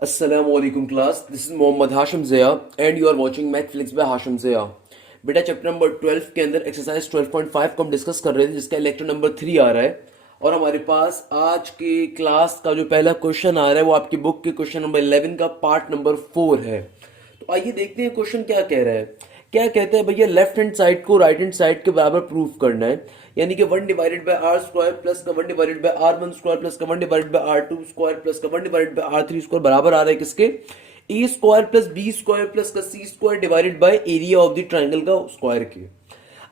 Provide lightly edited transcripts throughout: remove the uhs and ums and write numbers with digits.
Assalamualaikum class. This is Mohammad Hashim Zia and you are watching Mathflix by Hashim Zia. बेटा chapter number 12 के अंदर exercise 12.5 को हम डिस्कस कर रहे थे जिसका लेक्चर नंबर 3 आ रहा है और हमारे पास आज के क्लास का जो पहला क्वेश्चन आ रहा है वो आपकी बुक के क्वेश्चन नंबर 11 का पार्ट नंबर 4 है. तो आइए देखते हैं क्वेश्चन क्या कह रहा है. क्या कहते हैं भैया, लेफ्ट हैंड साइड को राइट हैंड साइड के बराबर प्रूव करना है. यानी कि 1 divided by R square plus का 1 divided by R one square plus का 1 divided by R two square plus का 1 divided by R three square बराबर आ रहा है किसके, A square plus B square plus का C square divided by area of the triangle का square के.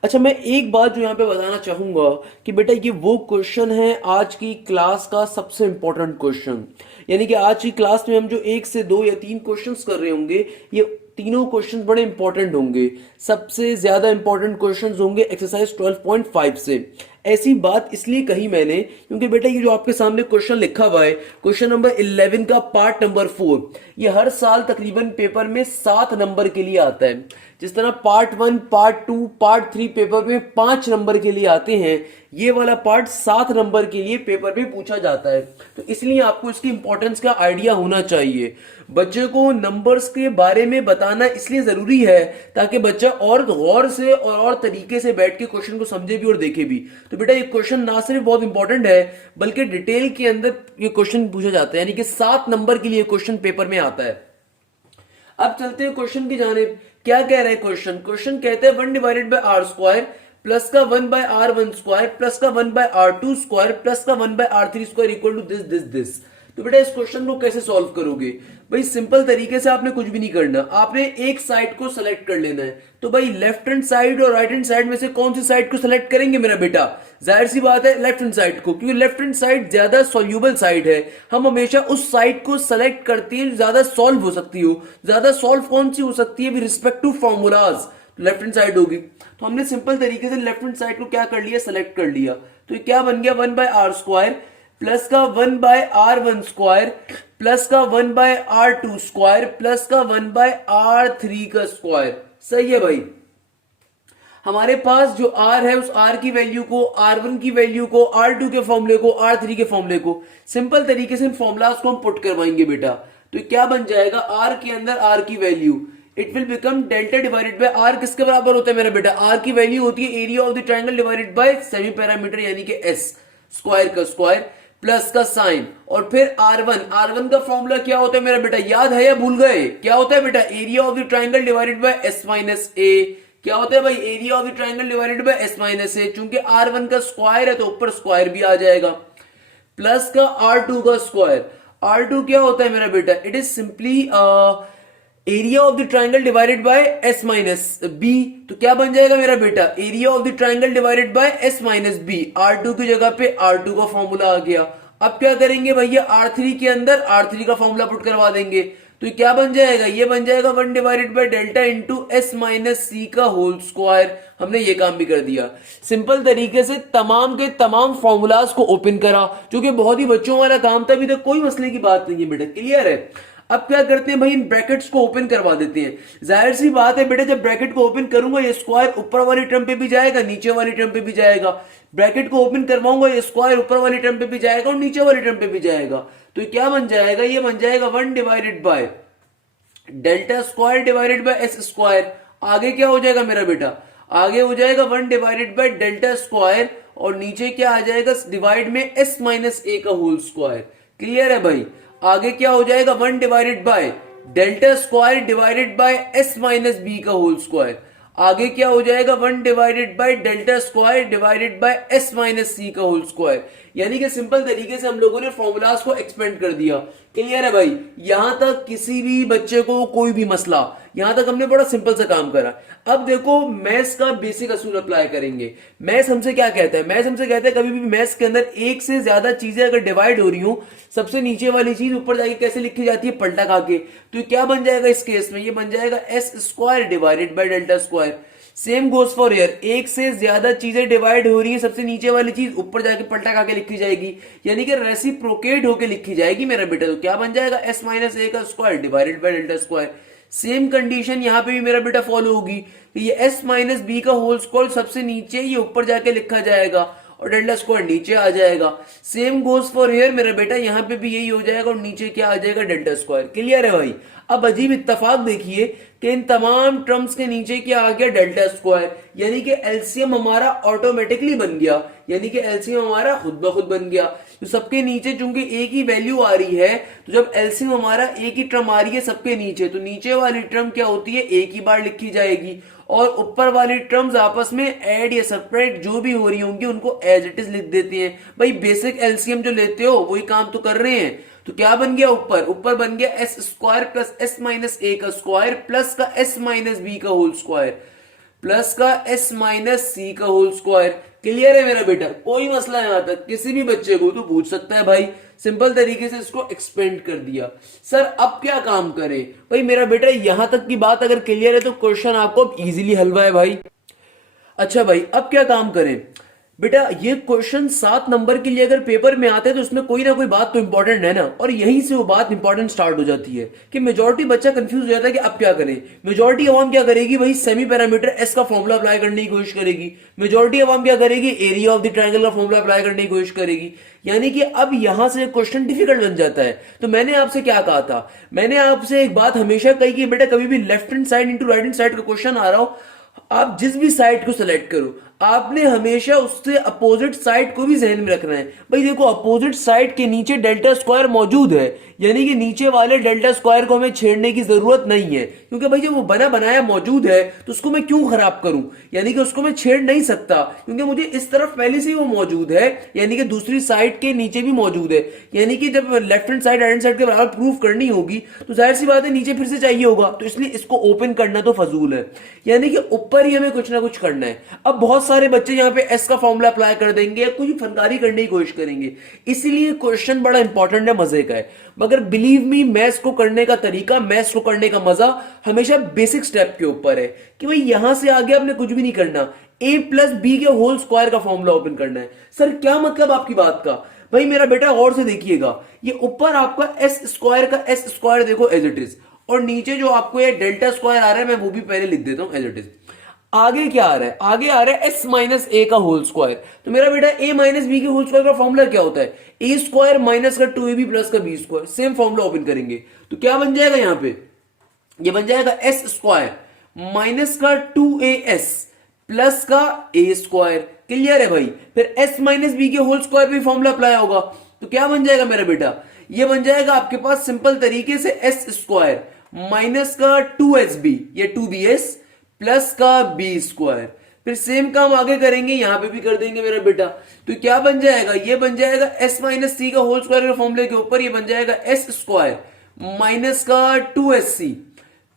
अच्छा, मैं एक बात जो यहाँ पे बताना चाहूंगा कि बेटा ये वो क्वेश्चन है आज की क्लास का सबसे इंपॉर्टेंट क्वेश्चन. यानी कि आज की क्लास में हम जो 1 से 2 या 3 क्वेश्चंस कर रहे होंगे ये तीनों क्वेश्चंस बड़े इंपॉर्टेंट होंगे. सबसे ज्यादा इंपॉर्टेंट क्वेश्चंस होंगे एक्सरसाइज 12.5 से. ऐसी बात इसलिए कही मैंने क्योंकि बेटा ये जो आपके सामने क्वेश्चन लिखा हुआ है क्वेश्चन नंबर 11 का पार्ट नंबर 4, ये हर साल तकरीबन पेपर में 7 नंबर के लिए आता है. जिस तरह पार्ट 1, पार्ट 2, पार्ट 3 पेपर में 5 नंबर के लिए आते हैं, ये वाला पार्ट 7 नंबर के लिए पेपर में पूछा जाता है. तो इसलिए आपको इसकी इंपॉर्टेंस का आइडिया होना चाहिए. बच्चे को नंबर्स के बारे में बताना इसलिए जरूरी है ताकि बच्चा और गौर से और तरीके से बैठ के क्वेश्चन को समझे भी और देखे भी. तो बेटा ये क्वेश्चन ना सिर्फ बहुत इंपॉर्टेंट है बल्कि डिटेल के अंदर ये क्वेश्चन पूछा जाता है. यानी कि 7 नंबर के लिए क्वेश्चन पेपर में आता है. अब चलते हैं क्वेश्चन की जानिब. क्या कह रहा है क्वेश्चन? क्वेश्चन कहते हैं 1 divided by R square plus का 1 by R one square plus का 1 by R two square plus का 1 by R three square equal to this this this. तो बेटा इस क्वेश्चन को कैसे सॉल्व करोगे? भाई सिंपल तरीके से आपने कुछ भी नहीं करना, आपने एक साइड को सेलेक्ट कर लेना है. तो भाई लेफ्ट हैंड साइड और राइट हैंड साइड में से कौन सी साइड को सेलेक्ट करेंगे मेरा बेटा? जाहिर सी बात है लेफ्ट हैंड साइड को, क्योंकि लेफ्ट हैंड साइड ज्यादा सॉल्यूबल साइड है. हम हमेशा उस साइड को सेलेक्ट करते हैं जो ज्यादा सॉल्व हो सकती हो. ज्यादा सॉल्व कौन सी हो सकती है? With respect to formulas left hand side होगी. तो हमने सिंपल तरीके से लेफ्ट हैंड साइड को क्या कर लिया, सेलेक्ट कर लिया. तो ये क्या बन गया, 1 बाय आर स्क्वायर प्लस का 1 by R one square plus का 1 by R two square plus का 1 बाय आर थ्री का स्क्वायर. सही है भाई. हमारे पास जो r है उस r की वैल्यू को, r1 की वैल्यू को, r2 के फॉर्मूले को, r3 के फॉर्मूले को सिंपल तरीके से इन फॉर्मूलाज को हम पुट करवाएंगे बेटा. तो क्या बन जाएगा, r के अंदर r की value it will become delta divided bye r. किसके बराबर होता है मेरा बेटा? r की वैल्यू होती है area of the triangle divided by semi parameter यानी कि s स्क्वायर का स्क्वायर प्लस का साइन और फिर r1 का फॉर्मूला क्या होता है मेरा बेटा? याद है या भूल गए? क्या होता है बेटा? Area of the triangle divided by s minus a. क्या होता है भाई? Area of the triangle divided by s minus a. चूंकि r1 का स्क्वायर है तो ऊपर स्क्वायर भी आ जाएगा प्लस का r2 का स्क्वायर. r2 क्या होता है मेरा बेटा? It is simply area of the triangle divided by s minus b. तो क्या बन जाएगा मेरा बेटा? Area of the triangle divided by s minus b. r2 की जगह पे r2 का फॉर्मूला आ गया. अब क्या करेंगे भैया? r3 के अंदर r3 का फॉर्मूला पुट करवा देंगे. तो क्या बन जाएगा? ये बन जाएगा 1 divided by delta into s minus C का होल स्क्वायर. हमने ये काम भी कर दिया. सिंपल तरीके से तमाम के तमाम फॉर्मूलाज को ओपन करा, जो कि बहुत ही बच्चों वाला काम था. अभी तक कोई मसले की बात नहीं है बेटा, क्लियर है. अब क्या करते हैं भाई, इन ब्रैकेट्स को ओपन करवा देते हैं. जाहिर सी बात है बेटा, जब ब्रैकेट को ओपन करूंगा ये स्क्वायर ऊपर वाली टर्म पे भी जाएगा, नीचे वाली टर्म पे भी जाएगा. ब्रैकेट को ओपन करवाऊंगा ये स्क्वायर ऊपर वाली टर्म पे भी जाएगा और नीचे वाली टर्म पे भी जाएगा. तो ये क्या बन जाएगा? ये बन जाएगा 1 divided by delta square divided by S square. आगे क्या हो जाएगा मेरा बेटा? आगे हो जाएगा 1 डिवाइडेड बाय डेल्टा स्क्वायर और नीचे क्या आ जाएगा? डिवाइड में s माइनस ए का होल स्क्वायर. क्लियर है भाई. आगे क्या हो जाएगा? 1 divided by delta square divided by s minus B का होल स्क्वायर. आगे क्या हो जाएगा? 1 divided by delta square divided by s minus C का होल स्क्वायर. यानी कि सिंपल तरीके से हम लोगों ने फॉर्मूलाज को एक्सपेंड कर दिया. क्लियर है भाई. यहां तक किसी भी बच्चे को कोई भी मसला, यहां तक हमने बड़ा सिंपल सा काम करा. अब देखो मैथ्स का बेसिक असूल अप्लाई करेंगे. मैथ्स हमसे क्या कहता है? मैथ्स हमसे कहता है कभी भी मैथ्स के अंदर एक से ज्यादा चीजें अगर डिवाइड हो रही हो, सबसे नीचे वाली चीज ऊपर जाके कैसे लिखी जाती है? पलटा खा के. तो क्या बन जाएगा इस केस में? ये बन जाएगा S square divided by delta square. Same goes for here. एक से ज्यादा चीजें डिवाइड हो रही है, सबसे नीचे वाली चीज ऊपर जाके पलटा खा के लिखी जाएगी, यानी कि रेसिप्रोकेट होके लिखी जाएगी मेरा बेटा. तो क्या बन जाएगा? s माइनस ए का square divided by delta square. Same condition यहां पे भी मेरा बेटा फॉलो होगी. तो ये s माइनस बी का होल स्क्वायर सबसे नीचे ये ऊपर जाके लिखा जाएगा और डेल्टा स्क्वायर नीचे आ जाएगा। सेम गोज फॉर हियर मेरा बेटा, यहाँ पे भी यही हो जाएगा और नीचे क्या आ जाएगा, डेल्टा स्क्वायर। क्लियर है भाई। अब अजीब इत्तेफाक देखिए कि इन तमाम टर्म्स के नीचे क्या आ गया, डेल्टा स्क्वायर, यानी कि एलसीएम हमारा ऑटोमेटिकली बन गया, यानी कि एलसीएम हमारा खुद ब खुद बन गया। तो सबके नीचे चूंकि एक ही वैल्यू आ रही है, तो जब एलसीएम हमारा एक ही टर्म आ रही है सबके नीचे, तो नीचे वाली टर्म क्या होती है, एक ही बार लिखी जाएगी, और ऊपर वाली टर्म्स आपस में ऐड या सेपरेट जो भी हो रही होंगी उनको एज इट इज लिख देते हैं। भाई बेसिक एलसीएम जो लेते हो वही काम तो कर रहे हैं। तो क्या बन गया, ऊपर बन गया S square plus S minus A का स्क्वायर प्लस का एस माइनस बी का होल स्क्वायर प्लस का एस माइनस सी का होल स्क्वायर। क्लियर है मेरा बेटा, कोई मसला यहां तक, किसी भी बच्चे को तो पूछ सकता है भाई। सिंपल तरीके से इसको एक्सपेंड कर दिया। सर अब क्या काम करें, भाई मेरा बेटा यहां तक की बात अगर क्लियर है तो क्वेश्चन आपको अब इजीली हल हुआ है भाई। अच्छा भाई अब क्या काम करें बेटा, ये क्वेश्चन 7 नंबर के लिए अगर पेपर में आते हैं तो उसमें कोई ना कोई बात तो इंपॉर्टेंट है ना, और यहीं से वो बात इंपॉर्टेंट स्टार्ट हो जाती है कि मेजॉरिटी बच्चा कंफ्यूज हो जाता है कि अब क्या करें। मेजॉरिटी अवाम क्या करेगी भाई, सेमी पैरामीटर एस का फॉर्मूला अप्लाई करने की कोशिश करेगी। मेजॉरिटी अवाम क्या करेगी, एरिया ऑफ द ट्रायंगल का फॉर्मूला अप्लाई करने की कोशिश करेगी। यानी कि अब यहां से क्वेश्चन डिफिकल्ट बन जाता है। तो मैंने आपसे क्या कहा था, मैंने आपसे एक बात हमेशा कही कि बेटा कभी भी left hand side into right hand side का क्वेश्चन आ रहा हो, आप जिस भी साइड को सिलेक्ट करो आपने हमेशा उससे अपोजिट साइड को भी जहन में रखना है। भाई देखो अपोजिट साइड के नीचे डेल्टा स्क्वायर मौजूद है, यानी कि नीचे वाले डेल्टा स्क्वायर को हमें छेड़ने की जरूरत नहीं है, क्योंकि भाई जब वो बना बनाया मौजूद है तो उसको मैं क्यों खराब करूं, यानी कि उसको मैं छेड़ नहीं सकता, क्योंकि मुझे इस तरफ पहले से ही वो मौजूद है, यानी कि दूसरी साइड के नीचे भी मौजूद है। यानी कि जब left hand side right hand side के बराबर प्रूफ करनी होगी तो जाहिर सी बात है नीचे फिर से चाहिए होगा, तो इसलिए इसको ओपन करना तो फजूल है, यानी कि ऊपर ही हमें कुछ ना कुछ करना है। अब बहुत सारे बच्चे यहाँ पे एस का फॉर्मूला अप्लाई कर देंगे या कोई फनकारी करने की कोशिश करेंगे, इसीलिए क्वेश्चन बड़ा इंपॉर्टेंट है, मजे का है। मगर बिलीव मी, मैथ्स को करने का तरीका, मैथ्स को करने का मजा हमेशा बेसिक स्टेप के ऊपर है कि भाई यहां से आगे आपने कुछ भी नहीं करना, ए प्लस बी के होल स्क्वायर का फॉर्मूला ओपन करना है। सर क्या मतलब आपकी बात का, भाई मेरा बेटा गौर से देखिएगा, ये ऊपर आपका एस स्क्वायर का एस स्क्वायर देखो एज इट इज, और नीचे जो आपको ये डेल्टा स्क्वायर आ रहा है मैं वो भी पहले लिख देता हूं एज इट इज। आगे क्या आ रहा है, आगे आ रहा है एस माइनस ए का होल स्क्वायर। तो मेरा बेटा ए माइनस बी के होल स्क्वायर का फॉर्मूला क्या होता है, ए स्क्वायर माइनस का 2ab प्लस का B square. Same formula open करेंगे तो क्या बन जाएगा, यहां पे ये बन जाएगा एस स्क्वायर माइनस का 2as प्लस का ए स्क्वायर। क्लियर है भाई। फिर एस माइनस बी के होल स्क्वायर पे फॉर्मूला अप्लाई होगा तो क्या बन जाएगा मेरा बेटा, ये बन जाएगा आपके पास सिंपल तरीके से एस स्क्वायर माइनस का 2sb ये 2bs प्लस का बी स्क्वायर। फिर सेम काम आगे करेंगे, यहां पे भी कर देंगे मेरा बेटा, तो क्या बन जाएगा, ये बन जाएगा एस माइनस सी का होल स्क्वायर के फॉर्मूले के ऊपर ये बन जाएगा एस स्क्वायर माइनस का 2sc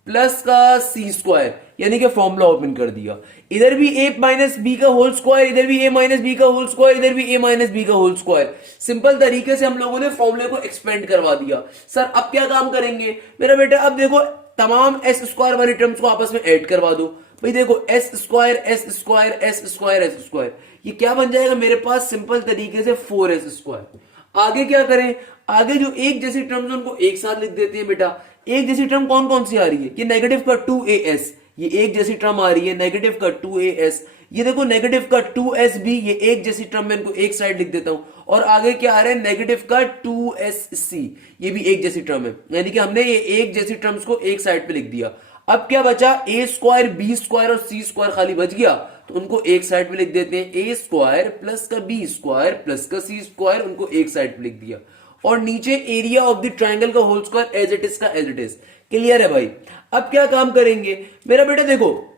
प्लस का सी स्क्वायर, यानी कि फॉर्मूला ओपन कर दिया। इधर भी ए माइनस बी का होल स्क्वायर, इधर भी ए माइनस बी का होल स्क्वायर, इधर भी ए माइनस बी का होल स्क्वायर। सिंपल तरीके से हम लोगों ने फॉर्मूले को एक्सपेंड करवा दिया। सर अब क्या काम करेंगे मेरा बेटा, अब देखो तमाम एस स्क्वायर वाली टर्म्स को आपस में ऐड करवा दो। भाई देखो S square S square S square S square, ये क्या बन जाएगा मेरे पास सिंपल तरीके से 4s स्क्वायर। आगे क्या करें, आगे जो एक जैसी टर्म्स उनको एक साथ लिख देते हैं बेटा। एक जैसी टर्म कौन कौन सी आ रही है, ये नेगेटिव का 2as, ये एक जैसी टर्म आ रही है, नेगेटिव का 2as, ये देखो नेगेटिव का 2sb, ये एक जैसी टर्म मैं इनको एक साइड लिख देता हूं। और आगे क्या आ रहा है, नेगेटिव का 2sc, ये भी एक जैसी टर्म है, यानी कि हमने ये एक जैसी टर्म्स को एक साइड पे लिख दिया। अब क्या बचा, ए स्क्वायर बी स्क्वायर और सी स्क्वायर खाली बच गया, तो उनको एक साइड पे लिख देते हैं, ए स्क्वायर प्लस का बी स्क्वायर प्लस का सी स्क्वायर, उनको एक साइड पे लिख दिया। और नीचे एरिया ऑफ द ट्रायंगल का whole square as it is का एज इट इज। क्लियर है भाई। अब क्या काम करेंगे मेरा बेटा, देखो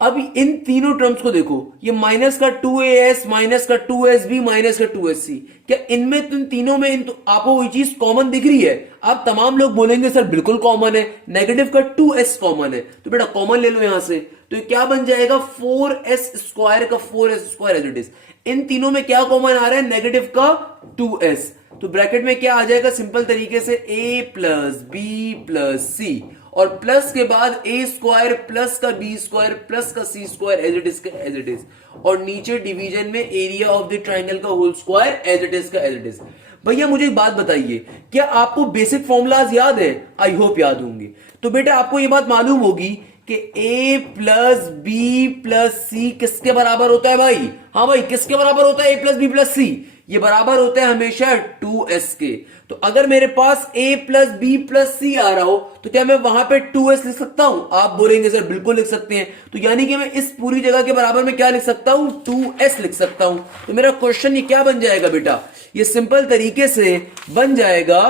अब इन तीनों टर्म्स को देखो, ये माइनस का 2as माइनस का 2sb माइनस का 2sc, क्या इनमें तुम तीनों में आपको कोई चीज कॉमन दिख रही है? आप तमाम लोग बोलेंगे सर बिल्कुल कॉमन है, नेगेटिव का 2s कॉमन है, तो बेटा कॉमन ले लो यहां से, तो क्या बन जाएगा 4s स्क्वायर का 4s square as it is. इन तीनों में क्या कॉमन आ रहा है, नेगेटिव का 2s, तो ब्रैकेट में क्या आ जाएगा सिंपल तरीके से a plus B plus C, और प्लस के बाद ए स्क्वायर प्लस का बी स्क्वायर प्लस का C square as it is का एज इट इज, और नीचे डिवीजन में एरिया ऑफ द ट्रायंगल का whole square as it is का एज इट इज। भैया मुझे एक बात बताइए, क्या आपको बेसिक फॉर्मूलाज याद है? आई होप याद होंगे। तो बेटा आपको ये बात मालूम होगी कि a प्लस बी प्लस सी किसके बराबर होता है भाई? हाँ भाई, किसके बराबर होता है a प्लस बी प्लस सी? ये बराबर होता है हमेशा 2s के। तो अगर मेरे पास a प्लस बी प्लस सी आ रहा हो तो क्या मैं वहां पे 2s लिख सकता हूं? आप बोलेंगे सर बिल्कुल लिख सकते हैं। तो यानी कि मैं इस पूरी जगह के बराबर में क्या लिख सकता हूं? 2s लिख सकता हूं। तो मेरा क्वेश्चन ये क्या बन जाएगा बेटा? ये सिंपल तरीके से बन जाएगा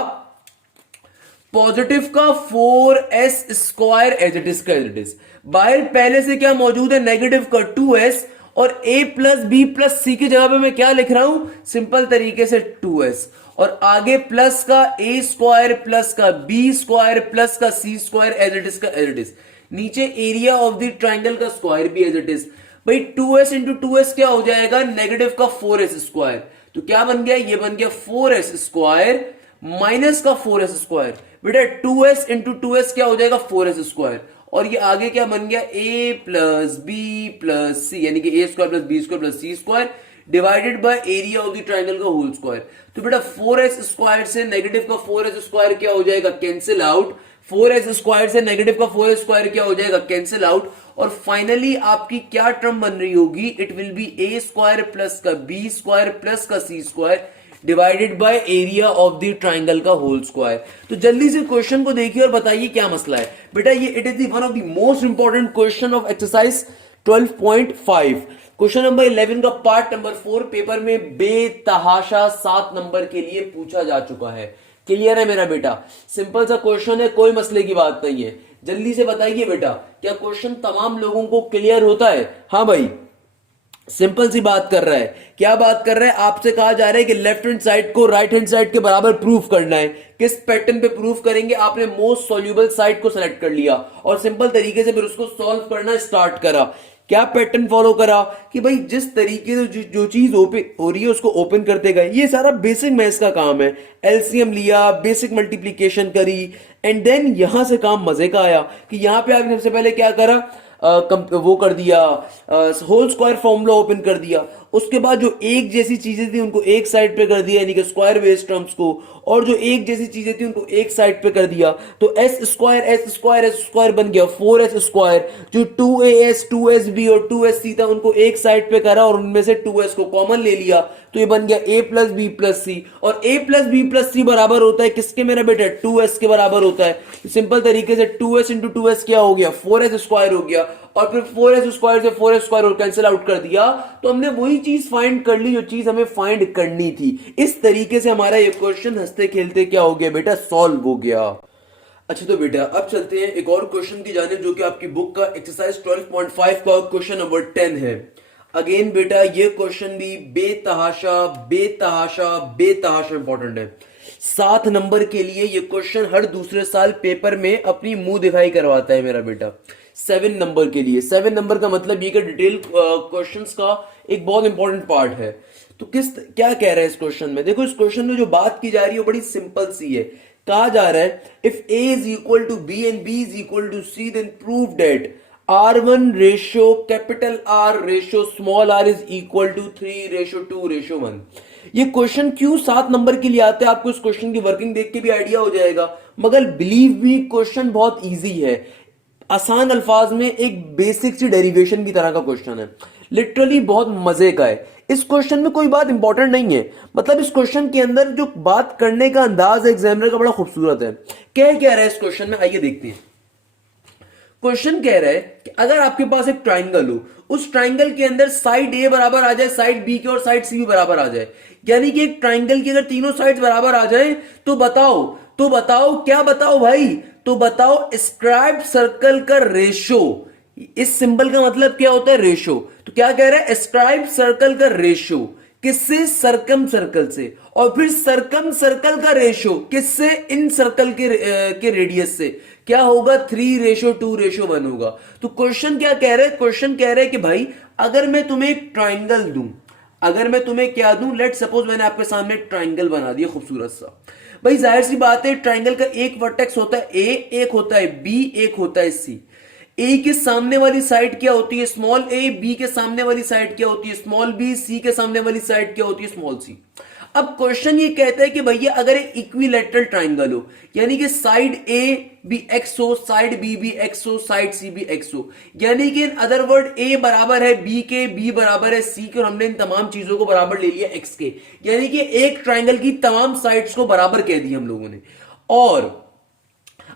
पॉजिटिव का 4s square as it is का एज इट इज। बाहर पहले से क्या मौजूद है? नेगेटिव का 2s, और a प्लस बी प्लस सी की जगह पे मैं क्या लिख रहा हूं? सिंपल तरीके से 2s, और आगे प्लस का a स्क्वायर प्लस का b स्क्वायर प्लस का c square as it is का एज इट इज। नीचे एरिया ऑफ द ट्राइंगल का स्क्वायर भी एज इट इज। भाई 2s इंटू 2s क्या हो जाएगा? नेगेटिव का 4s स्क्वायर। तो क्या बन गया? ये बन गया 4s स्क्वायर माइनस का 4s स्क्वायर। बेटा 2s इंटू 2s क्या हो जाएगा? 4s square. और ये आगे क्या बन गया? a plus B plus C, यानी कि a square plus B square plus C square divided by area of the triangle का होल स्क्वायर। तो बेटा 4s स्क्वायर से नेगेटिव का 4s स्क्वायर क्या हो जाएगा? Cancel out. 4s स्क्वायर से नेगेटिव का 4s स्क्वायर क्या हो जाएगा? Cancel out. और फाइनली आपकी क्या टर्म बन रही होगी? It will be a square plus का b स्क्वायर प्लस का c square divided by area of the triangle का होल स्क्वायर। तो जल्दी से क्वेश्चन को देखिए और बताइए क्या मसला है। बेटा ये it is one of the most important question of exercise 12.5। Question number 11 का पार्ट नंबर 4 पेपर में बेतहाशा 7 नंबर के लिए पूछा जा चुका है। क्लियर है मेरा बेटा? सिंपल सा क्वेश्चन है, कोई मसले की बात नहीं है। जल्दी से बताइए बेटा, क्या क्वेश्चन तमाम लोगों को क्लियर होता है? हाँ भाई, सिंपल सी बात कर रहा है। क्या बात कर रहा है? आपसे कहा जा रहा है कि लेफ्ट हैंड साइड को राइट हैंड साइड के बराबर प्रूफ करना है। किस पैटर्न पे प्रूफ करेंगे? आपने मोस्ट सॉल्यूबल साइड को सेलेक्ट कर लिया और सिंपल तरीके से फिर उसको सॉल्व करना स्टार्ट करा। क्या पैटर्न फॉलो करा कि भाई जिस तरीके से जो चीज ओपन हो रही है उसको ओपन करते गए। ये सारा बेसिक मैथ्स का काम है। एलसीएम लिया, बेसिक मल्टीप्लीकेशन करी, एंड देन यहां से काम मजे का आया कि यहां पे आपने सबसे पहले क्या करा? वो कर दिया, होल स्क्वायर फॉर्मूला ओपन कर दिया। उसके बाद जो एक जैसी चीजें थी उनको एक साइड पे कर दिया, यानी कि स्क्वायर बेस टर्म्स को, और जो एक जैसी चीजें थी उनको एक साइड पे कर दिया। तो एस स्क्वायर बन गया 4s स्क्वायर। जो 2as 2sb और 2sc था उनको एक साइड पे करा और उनमें से 2s को कॉमन ले लिया, तो ये बन गया a plus B plus C. और a प्लस बी प्लस सी बराबर होता है किसके मेरा बेटा? 2s के बराबर होता है। सिंपल तरीके से 2s इंटू 2s क्या हो गया? 4s स्क्वायर हो गया, और फिर 4s स्क्वायर से 4s स्क्वायर और कैंसिल आउट कर दिया। तो हमने वही चीज फाइंड कर ली जो चीज हमें फाइंड करनी थी। इस तरीके से हमारा ये क्वेश्चन हंसते खेलते क्या हो गया बेटा? सॉल्व हो गया। अच्छा तो बेटा अब चलते हैं एक और क्वेश्चन की जानिब जो कि आपकी बुक का एक्सरसाइज 12.5 का क्वेश्चन नंबर 10 है। अगेन बेटा ये क्वेश्चन भी बेतहाशा बेतहाशा बेतहाशा इंपॉर्टेंट है। 7 नंबर के लिए ये क्वेश्चन हर दूसरे साल पेपर में अपनी मुंह दिखाई करवाता है मेरा बेटा। 7 नंबर के लिए, 7 नंबर का मतलब ये कि डिटेल क्वेश्चंस का एक बहुत इंपॉर्टेंट पार्ट है। तो क्या कह रहा है इस क्वेश्चन में? देखो इस क्वेश्चन में जो बात की जा रही है वो बड़ी सिंपल सी है। कहा जा रहा है if a is equal to b and b is equal to c then prove that R1 ratio capital R ratio small r is equal to 3 ratio 2 ratio 1। ये क्वेश्चन क्यों 7 नंबर के लिए आता है आपको इस क्वेश्चन की वर्किंग देख के भी आइडिया हो जाएगा। मगर बिलीव भी क्वेश्चन बहुत इजी है। आसान अल्फाज में एक बेसिक सी डेरिवेशन की तरह का क्वेश्चन है। लिटरली बहुत मजे का है। इस क्वेश्चन में कोई बात इंपॉर्टेंट नहीं है, मतलब इस क्वेश्चन के अंदर जो बात करने का अंदाज एग्जामिनर का बड़ा खूबसूरत है। क्या रहा है इस क्वेश्चन में, आइए देखते हैं। क्वेश्चन कह रहा है कि अगर आपके पास एक ट्राइंगल हो, उस ट्राइंगल के अंदर साइड ए बराबर आ जाए साइड बी के और साइड सी भी बराबर आ जाए, यानी कि एक ट्राइंगल की अगर तीनों साइड बराबर आ जाए तो बताओ क्या बताओ भाई? तो बताओ स्क्राइब सर्कल का रेशो। इस सिंबल का मतलब क्या होता है? रेशो। तो क्या कह रहा है? स्क्राइब सर्कल का रेशो किससे? सरकम सर्कल से। और फिर सरकम सर्कल का रेशो किससे? इन सर्कल के रेडियस से। क्या होगा? 3 रेशो 2 रेशो 1 होगा। तो क्वेश्चन क्या कह रहे हैं? क्वेश्चन कह रहे हैं कि भाई अगर मैं तुम्हें एक ट्राइंगल दूं, अगर मैं तुम्हें क्या दूं, लेट सपोज मैंने आपके सामने एक ट्राइंगल बना दिया खूबसूरत सा। भाई जाहिर सी बात है ट्राइंगल का एक वर्टेक्स होता है ए, एक होता है बी, एक होता है सी। ए के सामने वाली साइड क्या होती है? स्मॉल ए। बी के सामने वाली साइड क्या होती है? Small B. सी के सामने वाली साइड क्या होती है? Small C. अब क्वेश्चन ये कहता है कि भैया अगर एक इक्विलेटरल ट्राइंगल हो, यानी कि साइड ए भी एक्स हो, साइड बी भी एक्स हो, साइड सी भी एक्स हो, यानी कि इन अदर वर्ड ए बराबर है बी के, बी बराबर है सी के, और हमने इन तमाम चीजों को बराबर ले लिया एक्स के, यानी कि एक ट्राइंगल की तमाम साइड्स को बराबर कह दी हम लोगों ने। और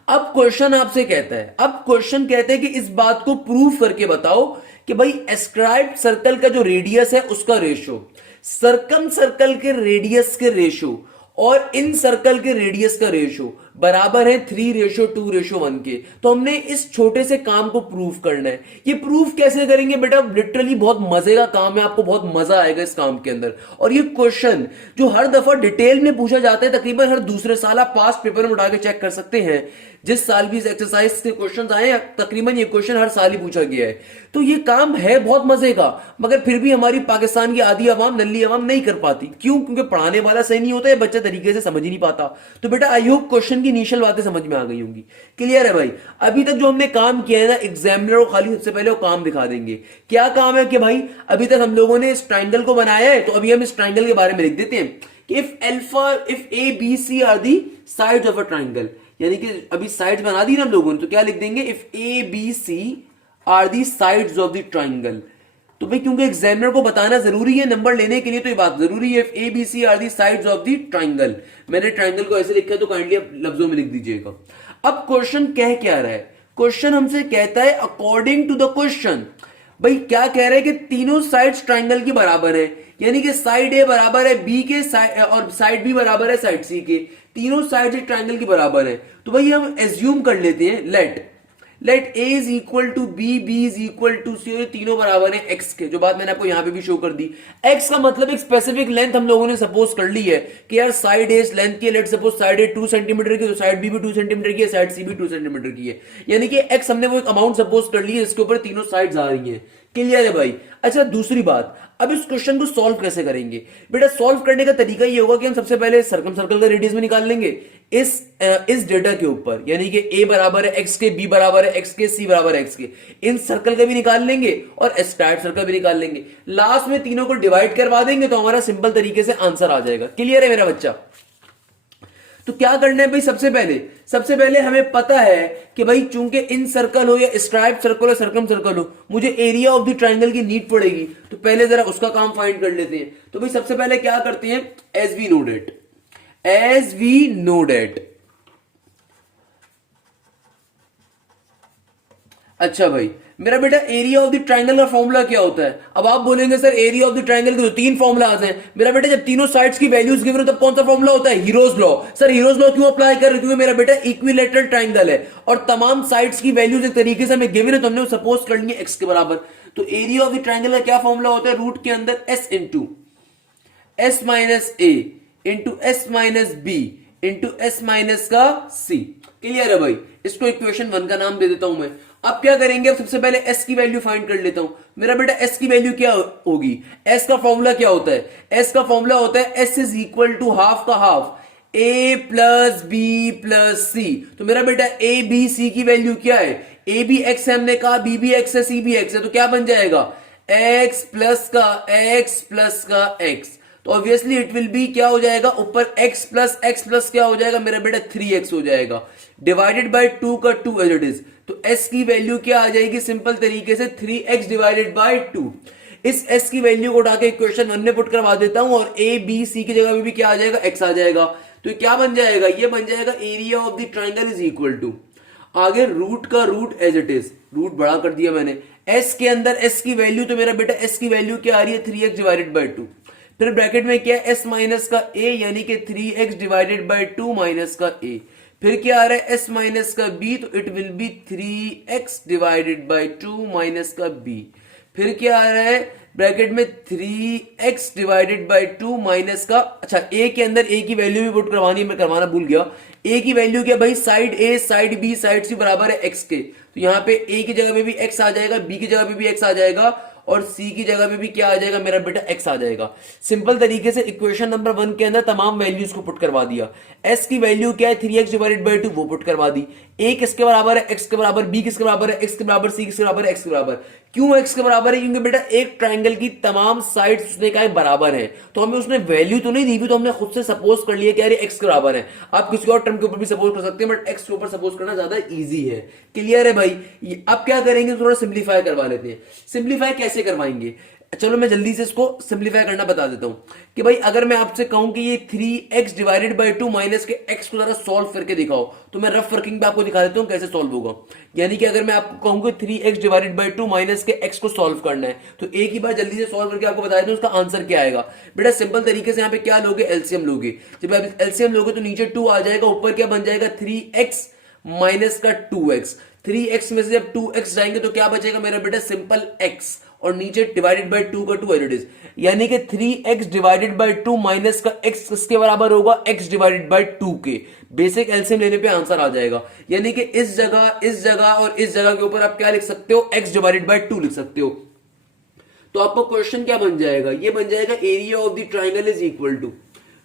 अब क्वेश्चन आपसे कहता है, अब क्वेश्चन कहते हैं कि इस बात को प्रूव करके बताओ कि भाई एस्क्राइब्ड सर्कल का जो रेडियस है उसका रेशियो सर्कम सर्कल के रेडियस के रेशियो और इन सर्कल के रेडियस का रेशियो बराबर है 3:2:1 के। तो हमने इस छोटे से काम को प्रूव करना है। ये प्रूव कैसे करेंगे बेटा, लिटरली बहुत मजे का काम है, आपको बहुत मजा आएगा इस काम के अंदर। और ये क्वेश्चन जो हर दफा डिटेल में पूछा जाता है, तकरीबन हर दूसरे साल आप पास्ट पेपर में उठा के चेक कर सकते हैं, जिस साल भी इस एक्सरसाइज के क्वेश्चन आए तकरीबन ये क्वेश्चन हर साल ही पूछा गया है। तो ये काम है बहुत मजे का, मगर फिर भी हमारी पाकिस्तान की आधी आवाम, नल्ली आवाम नहीं कर पाती। क्यों? क्योंकि पढ़ाने वाला सही नहीं होता है, बच्चा तरीके से समझ ही नहीं पाता। तो बेटा आई होप क्वेश्चन की इनिशियल बातें समझ में आ गई होंगी। क्लियर है भाई? अभी तक जो हमने काम किया है ना, एग्जामिनर को खाली सबसे पहले वो काम दिखा देंगे। क्या काम है कि भाई अभी तक हम लोगों ने इस ट्राइंगल को बनाया है, तो अभी हम इस ट्राइंगल के बारे में लिख देते हैं कि if A B C are the sides of a triangle, यानी कि अभी साइड्स बना दी ना हम लोगों ने, तो क्या लिख देंगे, if A B C are the sides of the triangle. तो भाई क्योंकि एग्जामिनर को बताना जरूरी है नंबर लेने के लिए, तो ये बात जरूरी है, if A B C are the sides of the triangle. मैंने ट्राइंगल को ऐसे लिखा है तो काइंडली आप लफ्जों में लिख दीजिएगा। अब क्वेश्चन कह क्या रहा है? क्वेश्चन हमसे कहता है अकॉर्डिंग टू द क्वेश्चन, भाई क्या कह रहे हैं कि तीनों साइड्स ट्राइंगल की बराबर है, यानी कि साइड ए बराबर है बी के और साइड बी बराबर है साइड सी के, तीनों साइड्स ट्राइंगल की बराबर है। तो भाई हम एज्यूम कर लेते हैं, let A is equal to B, B is equal to C, और ये तीनों बराबर है एक्स के, जो बात मैंने आपको यहां पे भी शो कर दी। एक्स का मतलब एक स्पेसिफिक लेंथ हम लोगों ने सपोज कर ली है कि यार साइड ए लेंथ की, लेट सपोज साइड ए 2 सेंटीमीटर की, तो साइड बी भी 2 सेंटीमीटर की है, साइड सी भी 2 सेंटीमीटर की है, यानी कि एक्स हमने वो एक अमाउंट सपोज कर ली है, इसके ऊपर तीनों साइड्स आ रही है। क्लियर है भाई? अच्छा दूसरी बात, अब इस क्वेश्चन को सॉल्व कैसे करेंगे बेटा? सॉल्व करने का तरीका ये होगा कि हम सबसे पहले सर्कम सर्कल का रेडियस में निकाल लेंगे इस डेटा के ऊपर, यानी कि a बराबर है x के, b बराबर है x के, c बराबर है x के, इन सर्कल का भी निकाल लेंगे और एस्ट्राइड सर्कल भी निकाल लेंगे। लास्ट में तीनों को डिवाइड करवा देंगे तो हमारा सिंपल तरीके से आंसर आ जाएगा। क्लियर है मेरा बच्चा? तो क्या करना है भाई, सबसे पहले हमें पता है कि भाई चूंकि इन सर्कल हो या स्ट्राइप सर्कल हो सर्कम सर्कल हो, मुझे एरिया ऑफ द ट्राइंगल की नीड पड़ेगी। तो पहले जरा उसका काम फाइंड कर लेते हैं। तो भाई सबसे पहले क्या करते हैं, एज वी नो डेट। अच्छा भाई मेरा बेटा एरिया ऑफ द ट्राइंगल का फॉर्मूला क्या होता है? अब आप बोलेंगे sir area of the triangle के तो 3 फॉर्मूलाज हैं। मेरा बेटा जब तीनों साइड्स की वैल्यूज गिवन हो तब कौन सा फॉर्मूला होता है? Heroes law. Sir heroes law क्यों अप्लाई कर रहे? क्योंकि मेरा बेटा इक्विलेटरल ट्राइंगल है और तमाम साइड्स की वैल्यूज एक तरीके से हमें गिवन है, तो हमने सपोज कर ली एक्स के बराबर। तो एरिया ऑफ द ट्राइंगल का क्या फॉर्मूला होता है? रूट के अंदर S into S minus A into S minus B into S minus का सी। क्लियर है भाई? इसको इक्वेशन 1 का नाम दे देता हूं मैं। अब क्या करेंगे, अब सबसे पहले s की वैल्यू फाइंड कर लेता हूं। मेरा बेटा s की वैल्यू क्या होगी? s का फॉर्मूला क्या होता है? s का फॉर्मूला होता है s is equal to half का half a plus B plus C. तो मेरा बेटा a b c की वैल्यू क्या है? a भी x है हमने कहा, b भी x है, c भी x है, तो क्या बन जाएगा? x प्लस का x। तो ऑब्वियसली इट विल बी क्या हो जाएगा, ऊपर x प्लस क्या हो जाएगा मेरा बेटा? 3x हो जाएगा, डिवाइडेड बाय 2 का 2 एज इट इज। तो s की वैल्यू क्या आ जाएगी? सिंपल तरीके से 3x डिवाइडेड बाय 2। इस s की वैल्यू को उठा के इक्वेशन 1 में पुट करवा देता हूं और a b c की जगह भी क्या आ जाएगा? x आ जाएगा। तो क्या बन जाएगा? ये बन जाएगा area of the triangle is equal to, आगे रूट का root as it is, root बड़ा कर दिया मैंने, s के अंदर s की वैल्यू, तो मेरा बेटा s की वैल्यू क्या आ रही है? 3x divided by 2। फिर ब्रैकेट में क्या है? s माइनस का a यानी कि 3x डिवाइडेड बाय 2 माइनस का a। फिर क्या आ रहा है? s माइनस का b, तो it will be 3x divided by 2 minus का b। फिर क्या आ रहा है? ब्रैकेट में 3x डिवाइडेड बाय 2 माइनस का, अच्छा a के अंदर a की वैल्यू भी पुट करवानी है, मैं करवाना भूल गया। a की वैल्यू क्या भाई? Side a side b side c बराबर है x के, तो यहाँ पे a की जगह पे भी x आ जाएगा, b की जगह पे भी x आ जाएगा और c की जगह पे भी क्या आ जाएगा मेरा बेटा? x आ जाएगा। सिंपल तरीके से इक्वेशन नंबर 1 के अंदर तमाम वैल्यूज को पुट करवा दिया। s की वैल्यू क्या है? 3x डिवाइडेड बाय 2, वो पुट करवा दी। a किसके बराबर है? x के बराबर, b किसके बराबर है? x के बराबर, c किसके बराबर है? x के बराबर। क्यों एक्स के बराबर है? क्योंकि बेटा एक ट्राइंगल की तमाम साइड्स उसने कहा बराबर है, तो हमें उसने वैल्यू तो नहीं दी हुई, तो हमने खुद से सपोज कर लिया कि यार एक्स के बराबर है। आप किसी और टर्म के ऊपर भी सपोज कर सकते हैं, बट एक्स के ऊपर सपोज करना ज्यादा इजी है। क्लियर है भाई? अब क्या करेंगे, थोड़ा सिंप्लीफाई करवा लेते हैं। सिंप्लीफाई कैसे करवाएंगे? चलो मैं जल्दी से इसको सिंप्लीफाई करना बता देता हूं कि भाई अगर मैं आपसे कहूं कि ये 3x डिवाइडेड बाई 2 माइनस के x को जरा सॉल्व करके दिखाओ, तो मैं रफ वर्किंग पे आपको दिखा देता हूं कैसे सॉल्व होगा। यानी कि अगर मैं आपको कहूं कि 3x डिवाइडेड बाई 2 माइनस के x को सॉल्व करना है, तो एक ही बार जल्दी से सॉल्व करके आपको बता देता हूं उसका आंसर क्या आएगा। बेटा सिंपल तरीके से यहां पे क्या लोगे, एलसीएम लोगे। जब आप एलसीएम लोगे तो नीचे 2 आ जाएगा, ऊपर क्या बन जाएगा 3x माइनस का 2x। 3x में से जब 2x जाएंगे तो क्या बचेगा मेरा बेटा, सिंपल x, और नीचे डिवाइडेड बाय 2 का 2 एज इट इज। यानी कि 3x डिवाइडेड बाय 2 माइनस का x किसके बराबर होगा, x डिवाइडेड बाय 2 के। बेसिक एलसीएम लेने पे आंसर आ जाएगा। यानी कि इस जगह और इस जगह के ऊपर आप क्या लिख सकते हो, x डिवाइडेड बाय 2 लिख सकते हो। तो आपका क्वेश्चन क्या बन जाएगा, ये बन जाएगा area of the triangle is equal to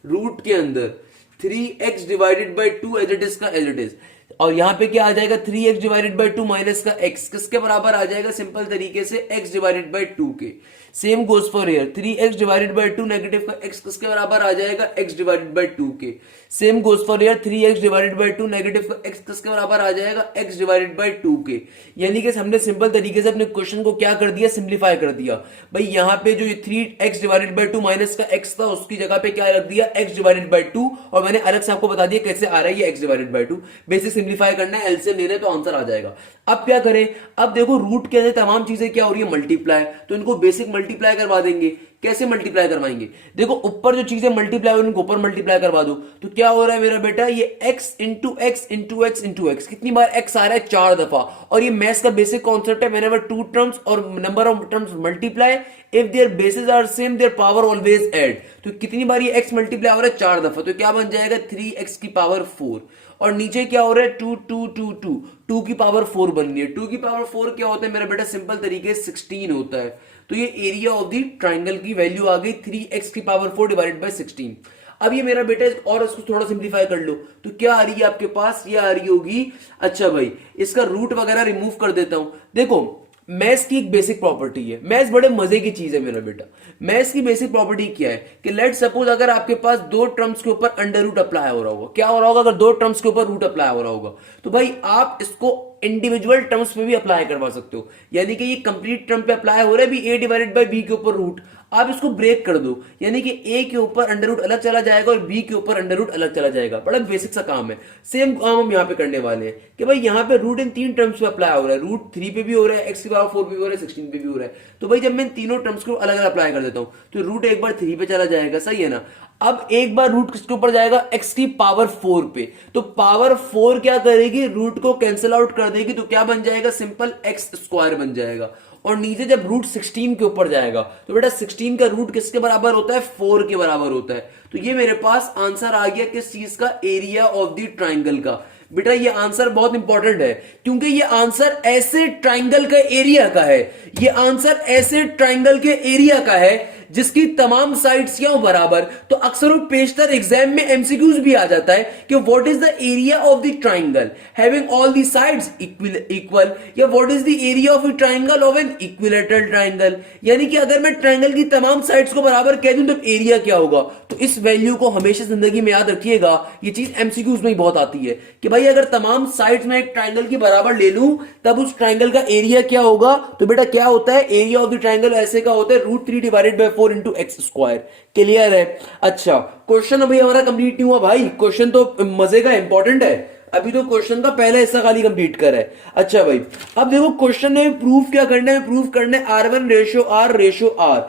root के अंदर 3x divided by 2 as it is का एज इट इज, और यहां पे क्या आ जाएगा 3x डिवाइडेड बाय 2 माइनस का x किसके बराबर आ जाएगा, सिंपल तरीके से x डिवाइडेड बाय 2 के। Same goes for here, 3x divided by 2 negative का x किसके बराबर आ जाएगा, x डिवाइडेड बाय 2 के। Same goes for here, 3x divided by 2 negative का x किसके बराबर आ जाएगा, x डिवाइडेड बाय 2 के। यानी कि हमने सिंपल तरीके से अपने क्वेश्चन को क्या कर दिया, सिंप्लीफाई कर दिया। भाई यहां पे जो 3x डिवाइडेड बाय 2 माइनस का x था उसकी जगह पे क्या रख दिया, x डिवाइडेड बाय 2, और मैंने अलग से आपको बता दिया कैसे आ रहा है ये x divided by 2। Basic simplify करना है, एलसीएम लेना है तो आंसर आ जाएगा। अब क्या करें, अब देखो रूट के अंदर तमाम चीजें क्या हो रही है, मल्टीप्लाई, तो इनको बेसिक मल्टीप्लाई करवा देंगे। कैसे मल्टीप्लाई करवाएंगे, देखो ऊपर जो चीजें मल्टीप्लाई हो उनको ऊपर मल्टीप्लाई करवा दो, तो क्या हो रहा है मेरा बेटा, ये x into x into x into x, कितनी बार x आ रहा है, 4 दफा। और ये मैथ्स का बेसिक कॉन्सेप्ट है, व्हेनेवर टू टर्म्स और number of terms multiply, if their basis are same their power always add. तो कितनी बार ये x मल्टीप्लाई हो रहा है, 4 दफा, तो क्या बन जाएगा 3x की पावर 4। और नीचे क्या हो रहा है, 2 2 2 2 2 की पावर 4 बन रही है। 2 की पावर 4 क्या होता है मेरा बेटा, सिंपल तरीके से 16 होता है। तो ये एरिया ऑफ द ट्राइंगल की वैल्यू आ गई 3x की पावर 4 डिवाइडेड बाय 16। अब ये मेरा बेटा और इसको थोड़ा सिंप्लीफाई कर लो, तो क्या आ रही है आपके पास, ये आ रही होगी, अच्छा भाई इसका रूट वगैरह रिमूव कर देता हूं। देखो मैथ्स की एक बेसिक प्रॉपर्टी है, मैथ्स बड़े मजे की चीज है मेरा बेटा। मैथ्स की बेसिक प्रॉपर्टी क्या है कि लेट सपोज अगर आपके पास दो टर्म्स के ऊपर अंडर रूट अप्लाई हो रहा होगा, क्या हो रहा होगा, अगर दो टर्म्स के ऊपर रूट अप्लाई हो रहा होगा, तो भाई आप इसको इंडिविजुअल टर्म्स पे भी अप्लाई करवा सकते हो। यानी कि ये कंप्लीट टर्म पे अप्लाई हो रहा है भी a डिवाइडेड बाय b के ऊपर रूट, आप इसको ब्रेक कर दो, यानी कि a के ऊपर अंडर रूट अलग चला जाएगा और b के ऊपर अंडर रूट अलग चला जाएगा। बड़ा बेसिक सा काम है। सेम काम हम यहाँ पे करने वाले हैं कि भाई यहाँ पे रूट इन तीन टर्म्स पे अप्लाई हो रहा है, रूट 3 पे भी हो रहा है, x की पावर 4 पे भी हो रहा है, 16 पे भी हो रहा है। तो भाई जब मैं तीनों टर्म्स को अलग अलग अप्लाई कर देता हूँ तो रूट एक बार 3 पे चला जाएगा, सही है ना। अब एक बार रूट किसके ऊपर जाएगा, x की पावर 4 पे, तो पावर 4 क्या करेगी, रूट को कैंसिल आउट कर देगी, तो क्या बन जाएगा, सिंपल x स्क्वायर बन जाएगा। और नीचे जब रूट 16 के ऊपर जाएगा तो बेटा 16 का रूट किसके बराबर होता है, 4 के बराबर होता है। तो ये मेरे पास आंसर आ गया किस चीज का, एरिया ऑफ द ट्राइंगल का। बेटा ये आंसर बहुत इंपॉर्टेंट है क्योंकि ये आंसर ऐसे ट्राइंगल का एरिया का है, ये आंसर ऐसे ट्राइंगल के एरिया का है जिसकी तमाम साइड्स क्या हो, बराबर। तो अक्सर पेशतर एग्जाम में एमसीक्यूज भी आ जाता है कि what is the area of the triangle having all the sides equal, या what is the area of a triangle of an equilateral triangle. यानी कि अगर मैं ट्राइंगल की तमाम साइड्स को बराबर कह दूं तो एरिया क्या होगा। तो इस वैल्यू को हमेशा जिंदगी में याद रखिएगा, ये चीज एमसीक्यूज में ही बहुत आती है कि भाई अगर तमाम साइड्स में एक ट्राइंगल की बराबर ले लूं तब उस ट्राइंगल का एरिया क्या होगा। तो बेटा क्या होता है, एरिया ऑफ द ट्राइंगल ऐसे का होता है √3 divided by 4 into X square. Clear है। अच्छा क्वेश्चन अभी हमारा कंप्लीट नहीं हुआ भाई, क्वेश्चन तो मजे का इंपॉर्टेंट है, अभी तो क्वेश्चन का पहला हिस्सा खाली कंप्लीट कर है। अच्छा भाई अब देखो क्वेश्चन में प्रूफ क्या करना है, प्रूफ करना है R1 ratio R ratio R।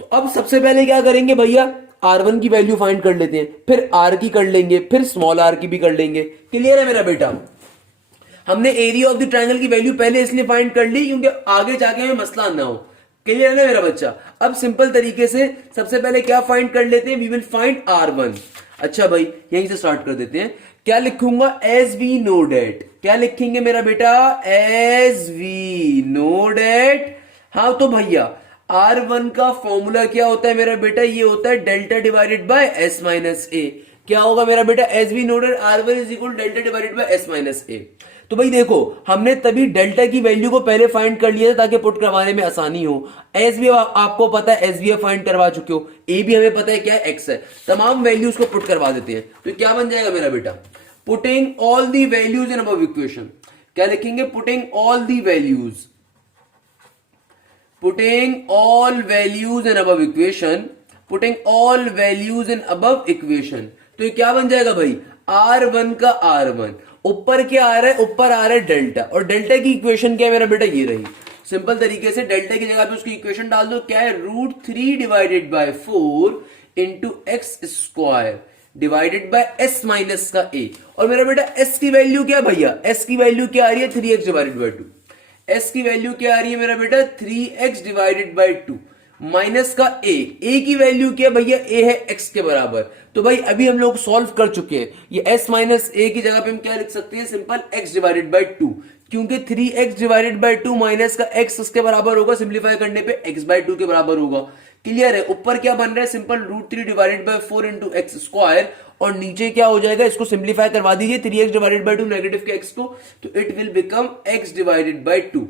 तो अब सबसे पहले क्या करेंगे भैया, R1 की वैल्यू फाइंड कर लेते हैं, फिर R की कर लेंगे, फिर स्मॉल r की भी कर लेंगे। क्लियर है मेरा बेटा। हमने एरिया ऑफ द ट्राइंगल की वैल्यू पहले इसलिए फाइंड कर ली क्योंकि आगे जाके हमें मसला ना हो। क्लियर है ना मेरा बच्चा। अब सिंपल तरीके से सबसे पहले क्या फाइंड कर लेते हैं, वी विल फाइंड R1। अच्छा भाई यहीं से स्टार्ट कर देते हैं। क्या लिखूंगा, एज वी नो डेट, क्या लिखेंगे मेरा बेटा, एज वी नो डेट। हाँ तो भैया R1 का फॉर्मूला क्या होता है मेरा बेटा, ये होता है delta divided by s minus A. क्या होगा मेरा बेटा, as we know that R1 is equal delta divided by s minus A. तो भाई देखो, हमने तभी डेल्टा की वैल्यू को पहले फाइंड कर लिया था ताकि पुट करवाने में आसानी हो। एस भी आपको पता है, एस भी फाइंड करवा चुके हो, ए भी हमें पता है क्या है, एक्स है। तमाम वैल्यूज को पुट करवा देते हैं। तो क्या बन जाएगा मेरा बेटा, putting all the values in above equation. क्या लिखेंगे, putting all the values, putting all values in above equation, putting all values in above equation। तो ये क्या बन जाएगा भाई, R1 का R1, ऊपर क्या आ रहा है, ऊपर आ रहा है डेल्टा, और डेल्टा की इक्वेशन क्या है मेरा बेटा, ये रही। सिंपल तरीके से डेल्टा की जगह पे उसकी इक्वेशन डाल दो, क्या है, √3 divided by 4 into X square divided by S minus का ए। और मेरा बेटा एस की वैल्यू क्या है भैया, एस की वैल्यू क्या आ रही है, 3x डिवाइडेड बाय 2। एस की वैल्यू क्या आ रही है मेरा बेटा, 3x डिवाइडेड बाई 2 माइनस का ए की वैल्यू क्या है भैया, ए है x के बराबर। तो भाई अभी हम लोग सॉल्व कर चुके हैं, ये s माइनस ए की जगह पे हम क्या लिख सकते हैं, सिंपल x डिवाइडेड बाई 2, क्योंकि 3x डिवाइडेड बाई 2 माइनस का x उसके बराबर होगा, सिंप्लीफाई करने पे x बाई 2 के बराबर होगा। क्लियर है, ऊपर क्या बन रहा है, simple √3 divided by 4 into X square, और नीचे क्या हो जाएगा, इसको सिंप्लीफाई करवा दीजिए 3x डिवाइडेड बाई 2 नेगेटिव के x को, तो it will become x divided by 2।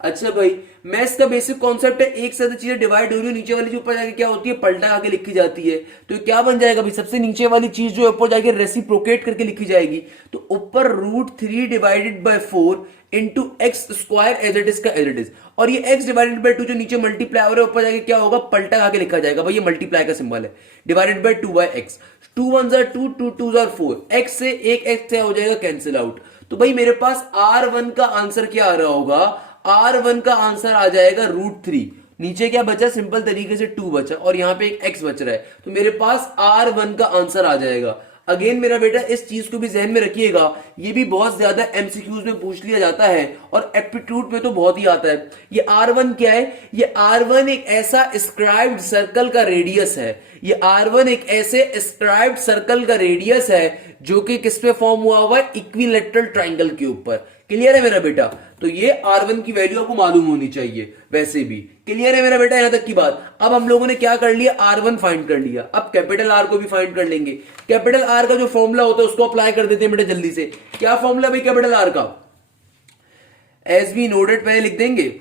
अच्छा भाई, मैथ्स का बेसिक कॉन्सेप्ट है, एक साथ चीजें डिवाइड हो रही है, नीचे वाली जो ऊपर जाके क्या होती है, पलटा आके लिखी जाती है। तो क्या बन जाएगा भाई, सबसे नीचे वाली चीज जो ऊपर जाके रेसिप्रोकेट करके लिखी जाएगी, तो ऊपर √3 divided by 4 into X square as it is का एज इट इज, और ये x डिवाइडेड बाय 2 जो नीचे मल्टीप्लाई हो रहा है, ऊपर जाके क्या होगा, पलटा आके लिखा जाएगा भाई, ये मल्टीप्लाई का सिंबल है, divided by 2 bye x, 2 1 2 2 2 4, x से एक x से हो जाएगा कैंसिल आउट। तो भाई मेरे पास R1 का आंसर क्या आ रहा होगा, R1 का आंसर आ जाएगा √3, नीचे क्या बचा, सिंपल तरीके से 2 बचा, और यहां पे एक x बच रहा है, तो मेरे पास R1 का आंसर आ जाएगा। अगेन मेरा बेटा इस चीज को भी जहन में रखिएगा, ये भी बहुत ज्यादा एमसीक्यूज में पूछ लिया जाता है, और एप्टीट्यूड में तो बहुत ही आता है। ये R1 क्या है, ये R1 एक ऐसा स्क्राइब्ड सर्कल का रेडियस है, ये R1 एक ऐसे स्क्राइब्ड सर्कल का रेडियस है जो कि किस पे फॉर्म हुआ है, इक्विलेटरल ट्राइंगल के ऊपर। क्लियर है मेरा बेटा, तो ये R1 की वैल्यू आपको मालूम होनी चाहिए वैसे भी। क्लियर है मेरा बेटा, यहां तक की बात। अब हम लोगों ने क्या कर लिया, R1 फाइंड कर लिया, अब कैपिटल R को भी फाइंड कर लेंगे। कैपिटल R का जो फॉर्मूला होता है उसको अप्लाई कर देते हैं बेटा जल्दी से। क्या फॉर्मूला भाई कैपिटल R का, एज वी नोडेड पहले लिख देंगे,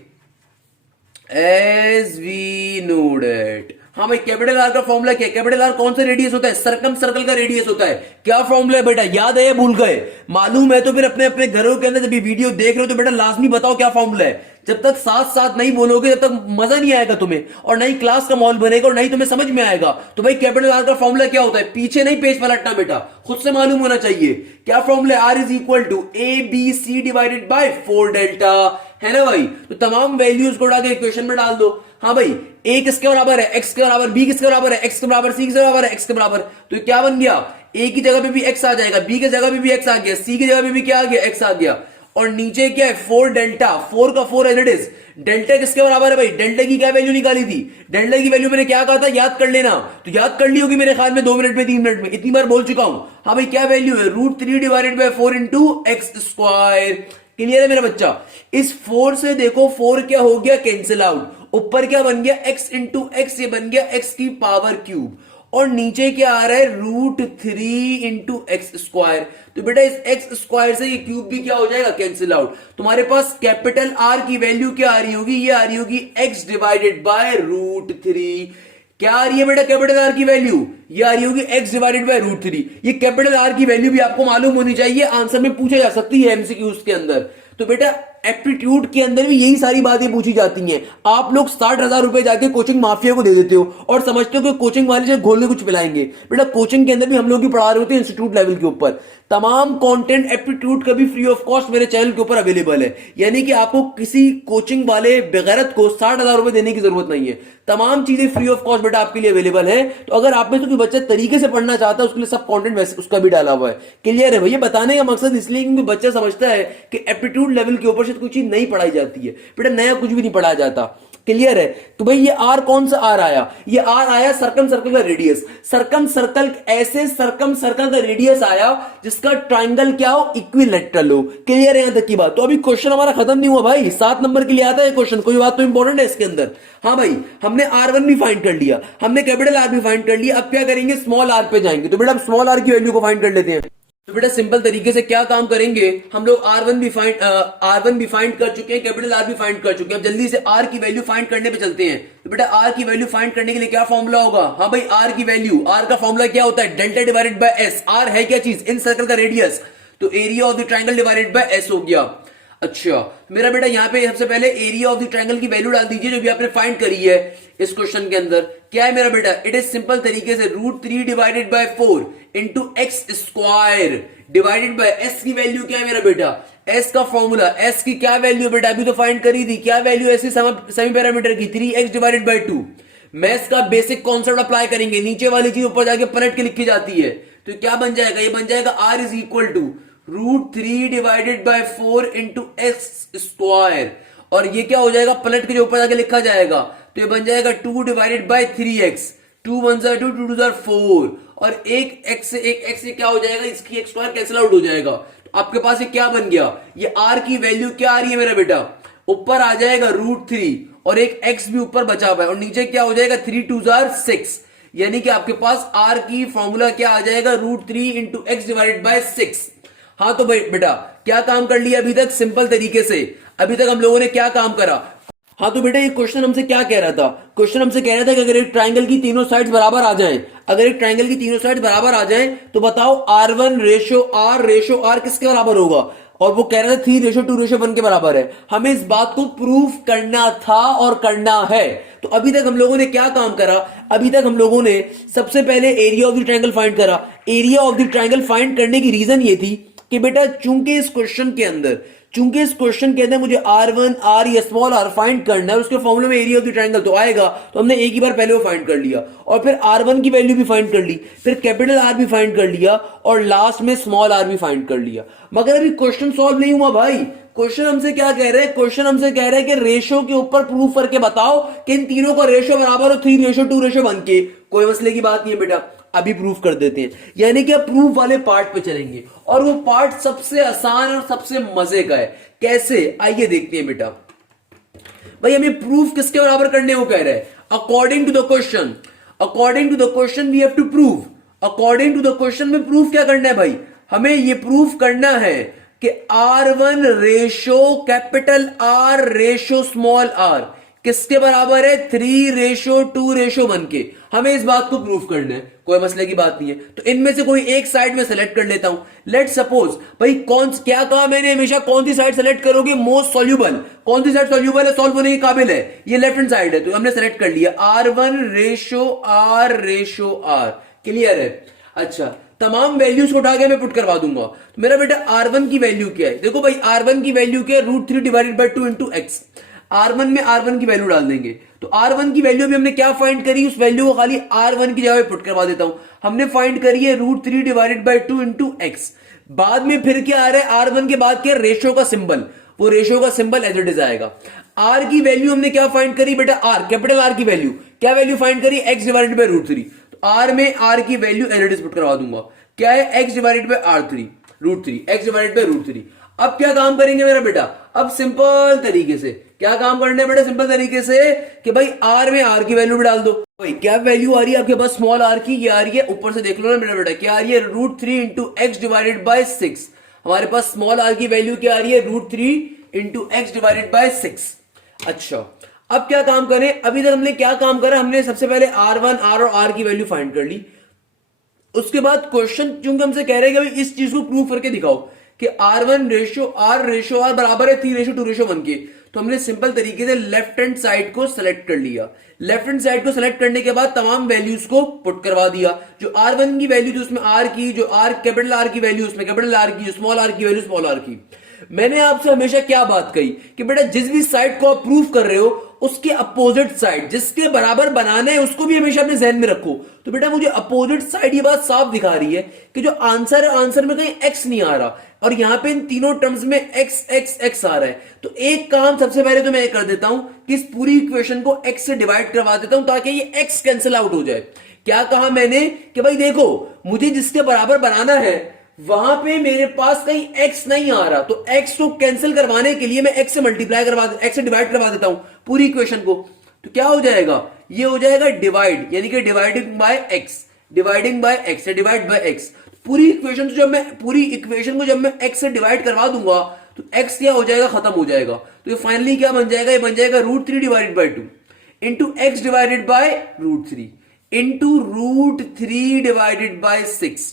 एज वी नोडेड। हाँ भाई, कैपिटल आर का फॉर्मूला क्या है, कैपिटल आर कौन सा रेडियस होता है, सर्कम सर्कल का रेडियस होता है। क्या फॉर्मूला है बेटा, याद है या भूल गए, मालूम है तो फिर अपने अपने घरों के अंदर जब ये वीडियो देख रहे हो तो बेटा लाजमी बताओ क्या फॉर्मूला है। जब तक साथ साथ नहीं बोलोगे तब तक मजा नहीं आएगा तुम्हें, और नहीं क्लास का माहौल बनेगा, और नहीं तुम्हें समझ में आएगा। तो भाई कैपिटल आर का फॉर्मूला क्या होता है, पीछे नहीं पेज पलटना बेटा, खुद से मालूम होना चाहिए। क्या formula, R is equal to A B C divided by 4 delta, है ना भाई। तो तमाम वैल्यूज को डाल के इक्वेशन में डाल दो। हाँ भाई, ए किसके बराबर है, एक्स के बराबर, बी किसके बराबर है, एक्स के बराबर, सी किसके बराबर है, एक्स के बराबर। तो क्या बन गया, ए की जगह पे भी एक्स आ जाएगा, बी की जगह पे भी एक्स आ गया, सी की जगह पे भी क्या आ गया, एक्स आ गया, और नीचे क्या है 4 डेल्टा, 4 का 4 एज इट इज। डेल्टा किसके बराबर है भाई, डेल्टा की क्या वैल्यू निकाली थी, डेल्टा की वैल्यू मैंने क्या कहा था, याद कर लेना। तो याद कर ली होगी मेरे ख्याल में 2 मिनट में, 3 मिनट में, इतनी बार बोल चुका हूं। हाँ भाई, क्या वैल्यू है, √3 divided by 4 into X square. Clear है मेरा बच्चा। इस 4 से देखो 4 क्या हो गया, कैंसिल आउट, ऊपर क्या बन गया, x इंटू एक्स, ये बन गया x की पावर क्यूब, और नीचे क्या आ रहा है, √3 इंटू एक्स स्क्वायर। तो बेटा इस एक्स स्क्वायर से ये क्यूब भी क्या हो जाएगा, कैंसिल आउट। तुम्हारे पास कैपिटल आर की वैल्यू क्या आ रही होगी, ये आ रही होगी x डिवाइडेड बाय √3। क्या आ रही है बेटा कैपिटल आर की वैल्यू, ये आ रही होगी x डिवाइडेड बाय √3। ये कैपिटल आर की वैल्यू भी आपको मालूम होनी चाहिए, आंसर में पूछा जा सकती है एमसीक्यूज के अंदर। तो बेटा एप्टीट्यूड के अंदर भी यही सारी बातें पूछी जाती हैं। आप लोग 60,000 रुपए जाके कोचिंग माफिया को दे देते हो और समझते हो कि कोचिंग वाले जो घोल के कुछ पिलाएंगे। बेटा कोचिंग के अंदर भी हम लोग ही पढ़ा रहे होते हैं इंस्टीट्यूट लेवल के ऊपर। तमाम कंटेंट एप्टीट्यूड का भी फ्री ऑफ कॉस्ट मेरे चैनल के ऊपर अवेलेबल है, यानी कि आपको किसी कोचिंग वाले बेगैरत को 60,000 रुपए देने की जरूरत नहीं है। तमाम चीजें फ्री ऑफ कॉस्ट बेटा आपके लिए अवेलेबल है। तो अगर आप में से कोई बच्चा तरीके से पढ़ना चाहता है उसके लिए सब कंटेंट वैसे उसका भी डाला हुआ है। क्लियर है भैया, बताने का मकसद इसलिए क्योंकि बच्चा समझता है कि एप्टीट्यूड लेवल के ऊपर से कोई चीज नहीं पढ़ाई जाती है, बेटा नया कुछ भी नहीं पढ़ाया जाता। क्लियर है। तो भाई ये आर कौन सा आर आया, ये आर आया सर्कम सर्कल का रेडियस। सर्कम सर्कल ऐसे सर्कम सर्कल का रेडियस आया जिसका ट्राइंगल क्या हो, इक्विलेटरल हो। क्लियर है यहां तक की बात। तो अभी क्वेश्चन हमारा खत्म नहीं हुआ भाई, 7 नंबर के लिए आता है क्वेश्चन, कोई बात तो इंपॉर्टेंट है इसके अंदर। हाँ भाई, हमने R1 भी फाइंड कर लिया, हमने कैपिटल आर भी फाइंड कर लिया, अब क्या करेंगे, स्मॉल आर पे जाएंगे। तो बेटा स्मॉल आर की वैल्यू को फाइंड कर लेते हैं। तो बेटा सिंपल तरीके से क्या काम करेंगे, हम लोग R1 भी फाइंड कर चुके हैं, कैपिटल R भी फाइंड कर चुके हैं। अब जल्दी से R की वैल्यू फाइंड करने पे चलते हैं। तो बेटा R की वैल्यू फाइंड करने के लिए क्या फॉर्मूला होगा, हाँ भाई R की वैल्यू, R का फॉर्मूला क्या होता है, delta divided by S। R है क्या चीज, इन सर्कल का रेडियस, तो area of the triangle divided by S हो गया। अच्छा मेरा बेटा यहाँ पे सबसे पहले एरिया ऑफ द ट्रायंगल की वैल्यू डाल दीजिए जो भी आपने फाइंड करी है इस क्वेश्चन के अंदर। क्या है मेरा बेटा, इट इज सिंपल तरीके से √3 divided by 4 into X square divided by S की वैल्यू क्या है मेरा बेटा, एस का फॉर्मूला, एस की क्या वैल्यू बेटा अभी तो फाइंड करी थी, क्या वैल्यू एस की सेमी पैरामीटर की 3x डिवाइडेड बाय 2। मैथ्स का बेसिक कॉन्सेप्ट अप्लाई करेंगे, नीचे वाली चीज ऊपर जाके पलट के लिखी जाती है। तो क्या बन जाएगा, ये बन जाएगा R is equal to √3 divided by 4 into X square, और ये क्या हो जाएगा, पलट के जो ऊपर जाके लिखा जाएगा तो ये बन जाएगा 2 डिवाइडेड बाय 3x, 2 1 2 2 2 4, और एक x से क्या हो जाएगा, इसकी x स्क्वायर कैंसिल आउट हो जाएगा। तो आपके पास ये क्या बन गया, ये R की वैल्यू क्या आ रही है मेरा बेटा, ऊपर आ जाएगा √3 और एक x भी ऊपर बचा हुआ है, और नीचे क्या हो जाएगा 3 2 6, यानी कि आपके पास R की फॉर्मूला क्या आ जाएगा, √3 इंटू एक्स डिवाइडेड बाय 6। हाँ तो भाई बेटा क्या काम कर लिया अभी तक, सिंपल तरीके से अभी तक हम लोगों ने क्या काम करा। हाँ तो बेटा ये क्वेश्चन हमसे क्या कह रहा था, क्वेश्चन हमसे कह रहा था कि अगर एक ट्रायंगल की तीनों साइड्स बराबर आ जाएं, अगर एक ट्रायंगल की तीनों साइड्स बराबर आ जाएं तो बताओ R1 रेशो R किसके बराबर होगा, और वो कह रहा था 3:2:1 के बराबर है। हमें इस बात को प्रूव करना था और करना है। तो अभी तक हम लोगों ने क्या काम करा, अभी तक हम लोगों ने सबसे पहले area of the triangle find करा। Area of the triangle find करने की रीजन ये थी कि बेटा चूंकि इस क्वेश्चन के अंदर मुझे R1 R या स्मॉल r फाइंड करना है, उसके फॉर्मूले में एरिया ऑफ द ट्रायंगल तो आएगा, तो हमने एक ही बार पहले वो फाइंड कर लिया, और फिर R1 की वैल्यू भी फाइंड कर ली, फिर कैपिटल R भी फाइंड कर लिया, और लास्ट में स्मॉल r भी फाइंड कर लिया। मगर अभी क्वेश्चन सॉल्व नहीं हुआ भाई। क्वेश्चन हमसे क्या कह रहे हैं, क्वेश्चन हमसे कह रहे हैं कि रेशो के ऊपर प्रूफ करके बताओ कि इन तीनों का रेशो बराबर हो 3:2:1 के। कोई मसले की बात नहीं है बेटा, अभी प्रूफ कर देते हैं, यानी कि अब प्रूफ वाले पार्ट पे चलेंगे, और वो पार्ट सबसे आसान और सबसे मजे का है। कैसे, आइए देखते हैं बेटा। भाई हमें प्रूफ किसके बराबर करने को कह रहे हैं, according to the question we have to prove, according to the question में प्रूफ क्या करना है भाई, हमें ये प्रूफ करना है कि R1 ratio capital R ratio small r किसके बराबर है, 3:2:1 के। हमें इस बात को प्रूफ करना है, कोई मसले की बात नहीं है। तो इनमें से कोई एक साइड में सेलेक्ट कर लेता हूं। लेट सपोज भाई क्या कहा मैंने, हमेशा कौन सी साइड सेलेक्ट करोगे, मोस्ट सॉल्यूबल, कौन सी साइड सॉल्यूबल है, सॉल्व होने के काबिल है, ये लेफ्ट हैंड साइड है, तो हमने सेलेक्ट कर लिया R1 रेशो R। क्लियर है। अच्छा तमाम वैल्यूज को उठा के मैं पुट करवा दूंगा। तो मेरा बेटा R1 की वैल्यू क्या है, देखो भाई R1 की वैल्यू क्या है, √3 divided by 2 into x. R1 में R1 की वैल्यू डाल देंगे, तो R1 की वैल्यू भी हमने क्या फाइंड करी, उस वैल्यू को खाली R1 की जगह पुट करवा देता हूं। हमने फाइंड करी है √3 डिवाइडेड बाय 2 इंटू एक्स। बाद में फिर क्या आ रहा है, R1 के बाद क्या, रेशो का सिंबल, वो रेशो का सिंबल एज इट इज आएगा। R की वैल्यू हमने क्या फाइंड करी बेटा, R कैपिटल R की वैल्यू, क्या वैल्यू फाइंड करी, x डिवाइडेड बाय √3। तो R में R की value as it is put करवा दूंगा, क्या है x divided by √3, x divided by √3। अब क्या काम करेंगे मेरा बेटा, अब सिंपल तरीके से क्या काम करना है बेटा, सिंपल तरीके से कि भाई R में R की वैल्यू भी डाल दो। भाई क्या वैल्यू आ रही है आपके पास, स्मॉल r की, ये आ रही है, ऊपर से देख लो ना मेरा बेटा, क्या आ रही है, √3 इंटू एक्स डिवाइडेड बाय 6। हमारे पास स्मॉल r की वैल्यू क्या आ रही है, √3 इंटू एक्स डिवाइडेड बाय 6। अच्छा अब क्या काम करें, अभी तक हमने क्या काम करा, हमने सबसे पहले R1 R और R की वैल्यू फाइंड कर ली। उसके बाद क्वेश्चन चूंकि हमसे कह रहे हैं कि इस चीज को प्रूव करके दिखाओ कि R1 रेशो R बराबर है 3:2:1 के। तो हमने सिंपल तरीके से लेफ्ट हैंड साइड को सेलेक्ट कर लिया। लेफ्ट हैंड साइड को सेलेक्ट करने के बाद तमाम वैल्यूज को पुट करवा दिया, जो R1 की वैल्यू थी उसमें R की, जो R कैपिटल R की वैल्यू उसमें कैपिटल R की, स्मॉल r की वैल्यू स्मॉल r की। मैंने आपसे हमेशा क्या बात कही कि बेटा जिस भी साइड को आप प्रूव कर रहे हो उसके अपोजिट साइड जिसके बराबर बनाना है उसको भी हमेशा अपने जहन में रखो। तो बेटा मुझे अपोजिट साइड ये बात साफ दिखा रही है कि जो आंसर है, आंसर में कहीं x नहीं आ रहा, और यहां पे इन तीनों टर्म्स में x x x आ रहा है। तो एक काम सबसे पहले तो मैं कर देता हूं कि इस पूरी इक्वेशन को x से डिवाइड करवा देता हूं ताकि ये x कैंसिल आउट हो जाए। क्या कहा मैंने कि भाई देखो मुझे जिसके बराबर बनाना है वहां पे मेरे पास कहीं x नहीं आ रहा, तो x को कैंसिल करवाने के लिए मैं x से मल्टीप्लाई करवा x से डिवाइड करवा देता हूं पूरी इक्वेशन को। तो क्या हो जाएगा, ये हो जाएगा डिवाइड, यानी कि dividing by x, dividing by x, divide by x। पूरी इक्वेशन को जब मैं x से डिवाइड करवा दूंगा तो x क्या हो जाएगा, खत्म हो जाएगा। तो ये फाइनली क्या बन जाएगा, ये बन जाएगा √3 divided by 2 into x divided by √3 into √3 divided bye 6।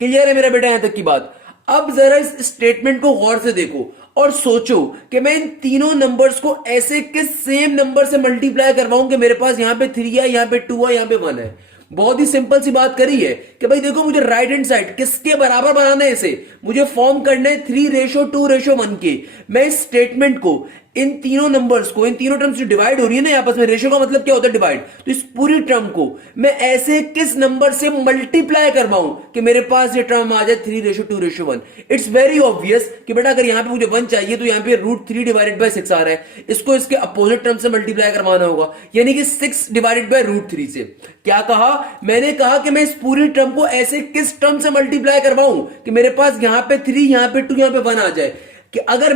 Clear है मेरा बेटा यहां तक की बात। अब जरा इस स्टेटमेंट को गौर से देखो और सोचो कि मैं इन तीनों नंबर्स को ऐसे किस सेम नंबर से मल्टीप्लाई करवाऊं कि मेरे पास यहां पे 3 है, यहां पे 2 है, यहां पे 1 है। बहुत ही सिंपल सी बात करी है कि भाई देखो मुझे राइट हैंड साइड किसके बराबर बनाना है, इसे मुझे फॉर्म करना है 3:2:1 के। मैं इस स्टेटमेंट को इन तीनों नंबर्स को, इन तीनों टर्म्स जो डिवाइड हो रही है ना आपस में, रेशियो का मतलब क्या होता है डिवाइड, तो इस पूरी टर्म को मैं ऐसे किस नंबर से मल्टीप्लाई करवाऊं कि मेरे पास ये टर्म आ जाए 3:2:1। इट्स वेरी ऑब्वियस कि बेटा अगर यहां पे मुझे 1 चाहिए तो यहां पे √3 डिवाइडेड बाय 6 आ रहा है, इसको इसके अपोजिट टर्म से मल्टीप्लाई करवाना होगा, यानी कि 6 डिवाइडेड बाय √3 से। क्या कहा मैंने, कहा कि मैं इस पूरी टर्म को ऐसे किस टर्म से मल्टीप्लाई करवाऊं कि मेरे पास यहां पे 3, यहां पे 2, यहां पे 1 आ जाए। कि अगर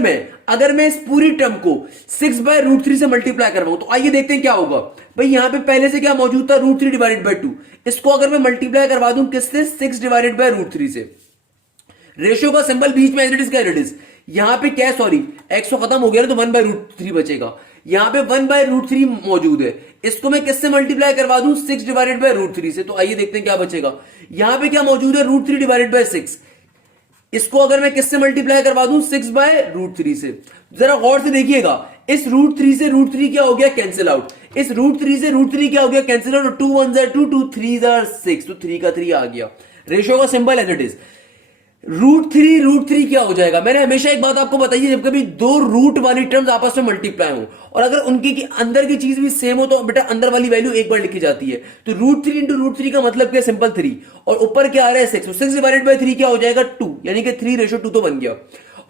मैं इस पूरी टर्म को 6/√3 से मल्टीप्लाई करवाऊं तो आइए देखते हैं क्या होगा। भाई यहां पे पहले से क्या मौजूद था, √3 डिवाइडेड बाय 2, इसको अगर मैं मल्टीप्लाई करवा दूं किससे, 6 डिवाइडेड बाय √3 से। रेशियो का सिंबल बीच में एज इट इज का एज इट इज, यहां पे क्या, सॉरी एक्स तो खत्म हो गया ना, तो 1/√3 बचेगा। यहां पे 1/√3 मौजूद है, इसको मैं किससे मल्टीप्लाई करवा दूं, 6 डिवाइडेड बाय √3 से। तो आइए देखते हैं क्या बचेगा। यहां पे क्या मौजूद है, √3 डिवाइडेड बाय 6, इसको अगर मैं किससे मल्टीप्लाई करवा दूं, 6/√3 से। जरा गौर से देखिएगा, इस √3 से √3 क्या हो गया, कैंसिल आउट। इस √3 से √3 क्या हो गया, कैंसिल आउट। 2 1 2, 2 3 6, तो 3 का 3 आ गया। रेशियो का सिंबल एज इट इज। √3 क्या हो जाएगा। मैंने हमेशा एक बात आपको बताई है, जब कभी दो रूट वाली टर्म्स आपस में मल्टीप्लाई हो और अगर उनकी की अंदर की चीज भी सेम हो तो बेटा अंदर वाली वैल्यू एक बार लिखी जाती है। तो √3 इंटू √3 का मतलब क्या, सिंपल 3, और ऊपर क्या आ रहा है 6, तो 6 डिवाइडेड बाय 3 क्या हो जाएगा, 2, यानी कि 3:2 तो बन गया।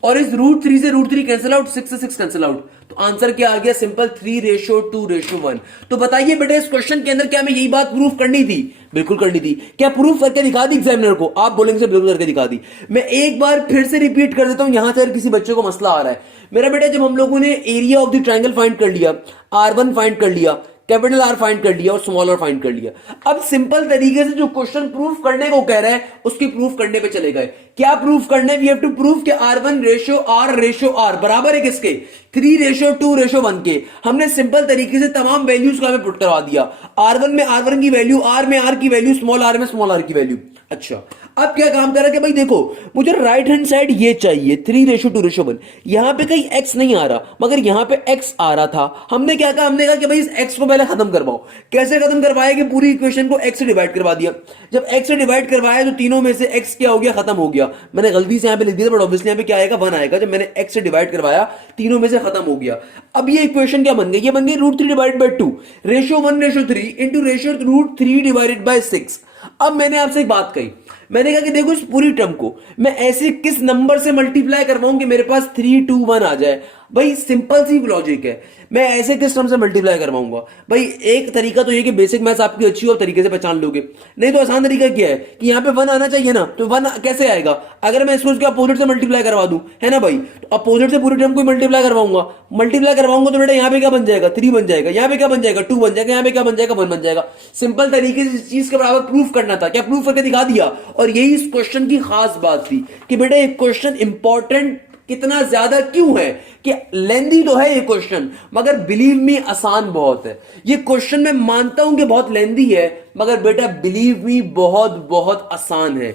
और इस √3 से √3 कैंसिल आउट, 6 से 6 कैंसिल आउट, तो आंसर क्या आ गया, सिंपल 3:2:1। तो बताइए बेटा इस क्वेश्चन के अंदर क्या मैं यही बात प्रूफ करनी थी, बिल्कुल करनी थी। क्या प्रूफ करके दिखा दी एग्जामिनर को, आप बोलेंगे से बिल्कुल करके दिखा दी। मैं एक बार फिर से रिपीट कर देता हूं, यहां से अगर किसी बच्चे को मसला आ रहा है। मेरा बेटा जब हम लोगों ने area of the triangle find कर लिया, R1 फाइंड कर लिया, कैपिटल R फाइंड कर लिया और स्मॉल r फाइंड कर लिया, अब सिंपल तरीके से जो क्वेश्चन प्रूफ करने को कह रहा है उसकी प्रूफ करने पे चले गए। क्या प्रूफ करने, वी हैव टू प्रूफ कि R1:R बराबर है किसके, 3:2:1 के। हमने सिंपल तरीके से तमाम वैल्यूज को हमें पुट करवा दिया। R1 में R1 की वैल्यू, R में R की वैल्यू, स्मॉल r में स्मॉल r की वैल्यू। अच्छा अब क्या काम कर रहा है कि भाई देखो मुझे राइट हैंड साइड ये चाहिए 3:2:1, यहां पे कहीं x नहीं आ रहा मगर यहां पे x आ रहा था। हमने क्या कहा, हमने कहा कि भाई इस x को पहले खत्म करवाओ। कैसे खत्म करवाया कि पूरी इक्वेशन को x से डिवाइड करवा दिया। जब x से डिवाइड करवाया तो तीनों में से x क्या हो गया, खत्म हो गया। मैंने गलती से यहां पे लिख दिया था, बट ऑब्वियसली यहां पे क्या आएगा, 1 आएगा। जब मैंने x से डिवाइड करवाया तीनों में से खत्म हो गया। अब ये इक्वेशन क्या बन गई, ये बन गई √3 divided by 2, ratio 1:3 into ratio √3 divided bye 6। अब मैंने आपसे एक बात कही, मैंने कहा कि देखो इस पूरी टर्म को मैं ऐसे किस नंबर से मल्टीप्लाई करवाऊं कि मेरे पास 3 2 1 आ जाए। भाई सिंपल सी लॉजिक है, मैं ऐसे किस टर्म से मल्टीप्लाई करवाऊंगा। भाई एक तरीका तो ये कि बेसिक मैथ्स आपकी अच्छी हो तरीके से पहचान लोगे, नहीं तो आसान तरीका क्या है कि यहाँ पे 1 आना चाहिए ना, तो 1 कैसे आएगा, अगर मैं इसको उसके अपोजिट से मल्टीप्लाई करवा दूं, है ना भाई। तो अपोजिट से पूरी टर्म को मल्टीप्लाई करवाऊंगा तो बेटा यहाँ पे क्या बन जाएगा, 3 बन जाएगा, यहाँ पे क्या बन जाएगा, 2 बन जाएगा, यहाँ पे क्या बन जाएगा, 1 बन जाएगा। सिंपल तरीके से इस चीज के बराबर प्रूफ करना था, क्या प्रूफ करके दिखा दिया। और यही इस क्वेश्चन की खास बात थी कि बेटा ये क्वेश्चन इंपॉर्टेंट कितना ज्यादा क्यों है, कि लेंदी तो है ये क्वेश्चन मगर बिलीव मी आसान बहुत है। ये क्वेश्चन मैं मानता हूं कि बहुत लेंदी है मगर बेटा बिलीव मी बहुत बहुत आसान है।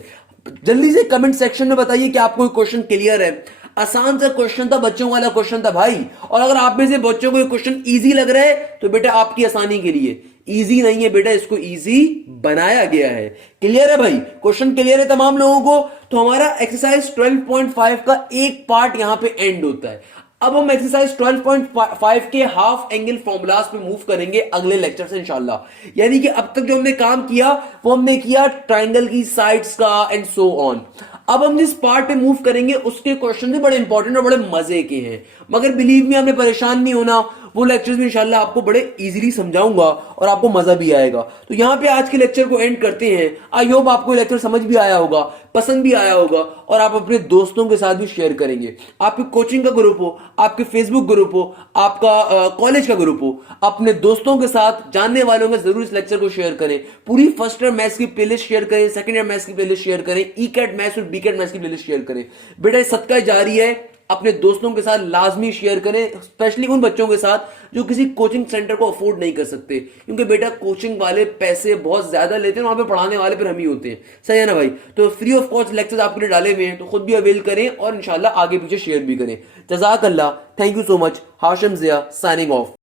जल्दी से कमेंट सेक्शन में बताइए कि आपको ये क्वेश्चन क्लियर है। आसान सा क्वेश्चन था, बच्चों वाला क्वेश्चन था भाई। और अगर आप में से बच्चों को ये क्वेश्चन इजी लग रहा है तो बेटा आपकी आसानी के लिए, इजी नहीं है बेटा, इसको इजी बनाया गया है। क्लियर है भाई, क्वेश्चन क्लियर है तमाम लोगों को। तो हमारा एक्सरसाइज 12.5 का एक पार्ट यहां पे एंड होता है। अब हम एक्सरसाइज 12.5 के हाफ एंगल फॉर्मूलाज पे मूव करेंगे अगले लेक्चर से इंशाल्लाह। यानी कि अब तक जो हमने काम किया वो हमने किया ट्राइंगल की साइड्स का एंड सो ऑन। अब हम जिस पार्ट पे मूव करेंगे उसके क्वेश्चन भी बड़े इंपॉर्टेंट और बड़े मजे के हैं, मगर बिलीव मी हमने परेशान नहीं होना। वो लेक्चर्स में इंशाल्लाह आपको बड़े इजीली समझाऊंगा और आपको मजा भी आएगा। तो यहाँ पे आज के लेक्चर को एंड करते हैं। आई होप आपको लेक्चर समझ भी आया होगा, पसंद भी आया होगा और आप अपने दोस्तों के साथ भी शेयर करेंगे। आपके कोचिंग का ग्रुप हो, आपके फेसबुक ग्रुप हो, आपका कॉलेज का ग्रुप हो, अपने दोस्तों के साथ, जानने वालों में जरूर इस लेक्चर को शेयर करें। पूरी फर्स्ट ईयर मैथ्स की प्लेलिस्ट शेयर करें, सेकंड ईयर मैथ्स की प्लेलिस्ट शेयर करें, ई कैट मैथ्स और बी कैट मैथ्स की प्लेलिस्ट शेयर करें। बेटा सदका जारी है, अपने दोस्तों के साथ लाजमी शेयर करें, स्पेशली उन बच्चों के साथ जो किसी कोचिंग सेंटर को अफोर्ड नहीं कर सकते, क्योंकि बेटा कोचिंग वाले पैसे बहुत ज्यादा लेते हैं, वहां पे पढ़ाने वाले फिर हम ही होते हैं। सही है ना भाई? तो फ्री ऑफ कॉस्ट लेक्चर्स आपके लिए डाले हुए हैं, तो खुद भी अवेल करें और इंशाल्लाह आगे पीछे शेयर भी करें। जज़ाक अल्लाह, thank you so much. Hashim Zia signing of.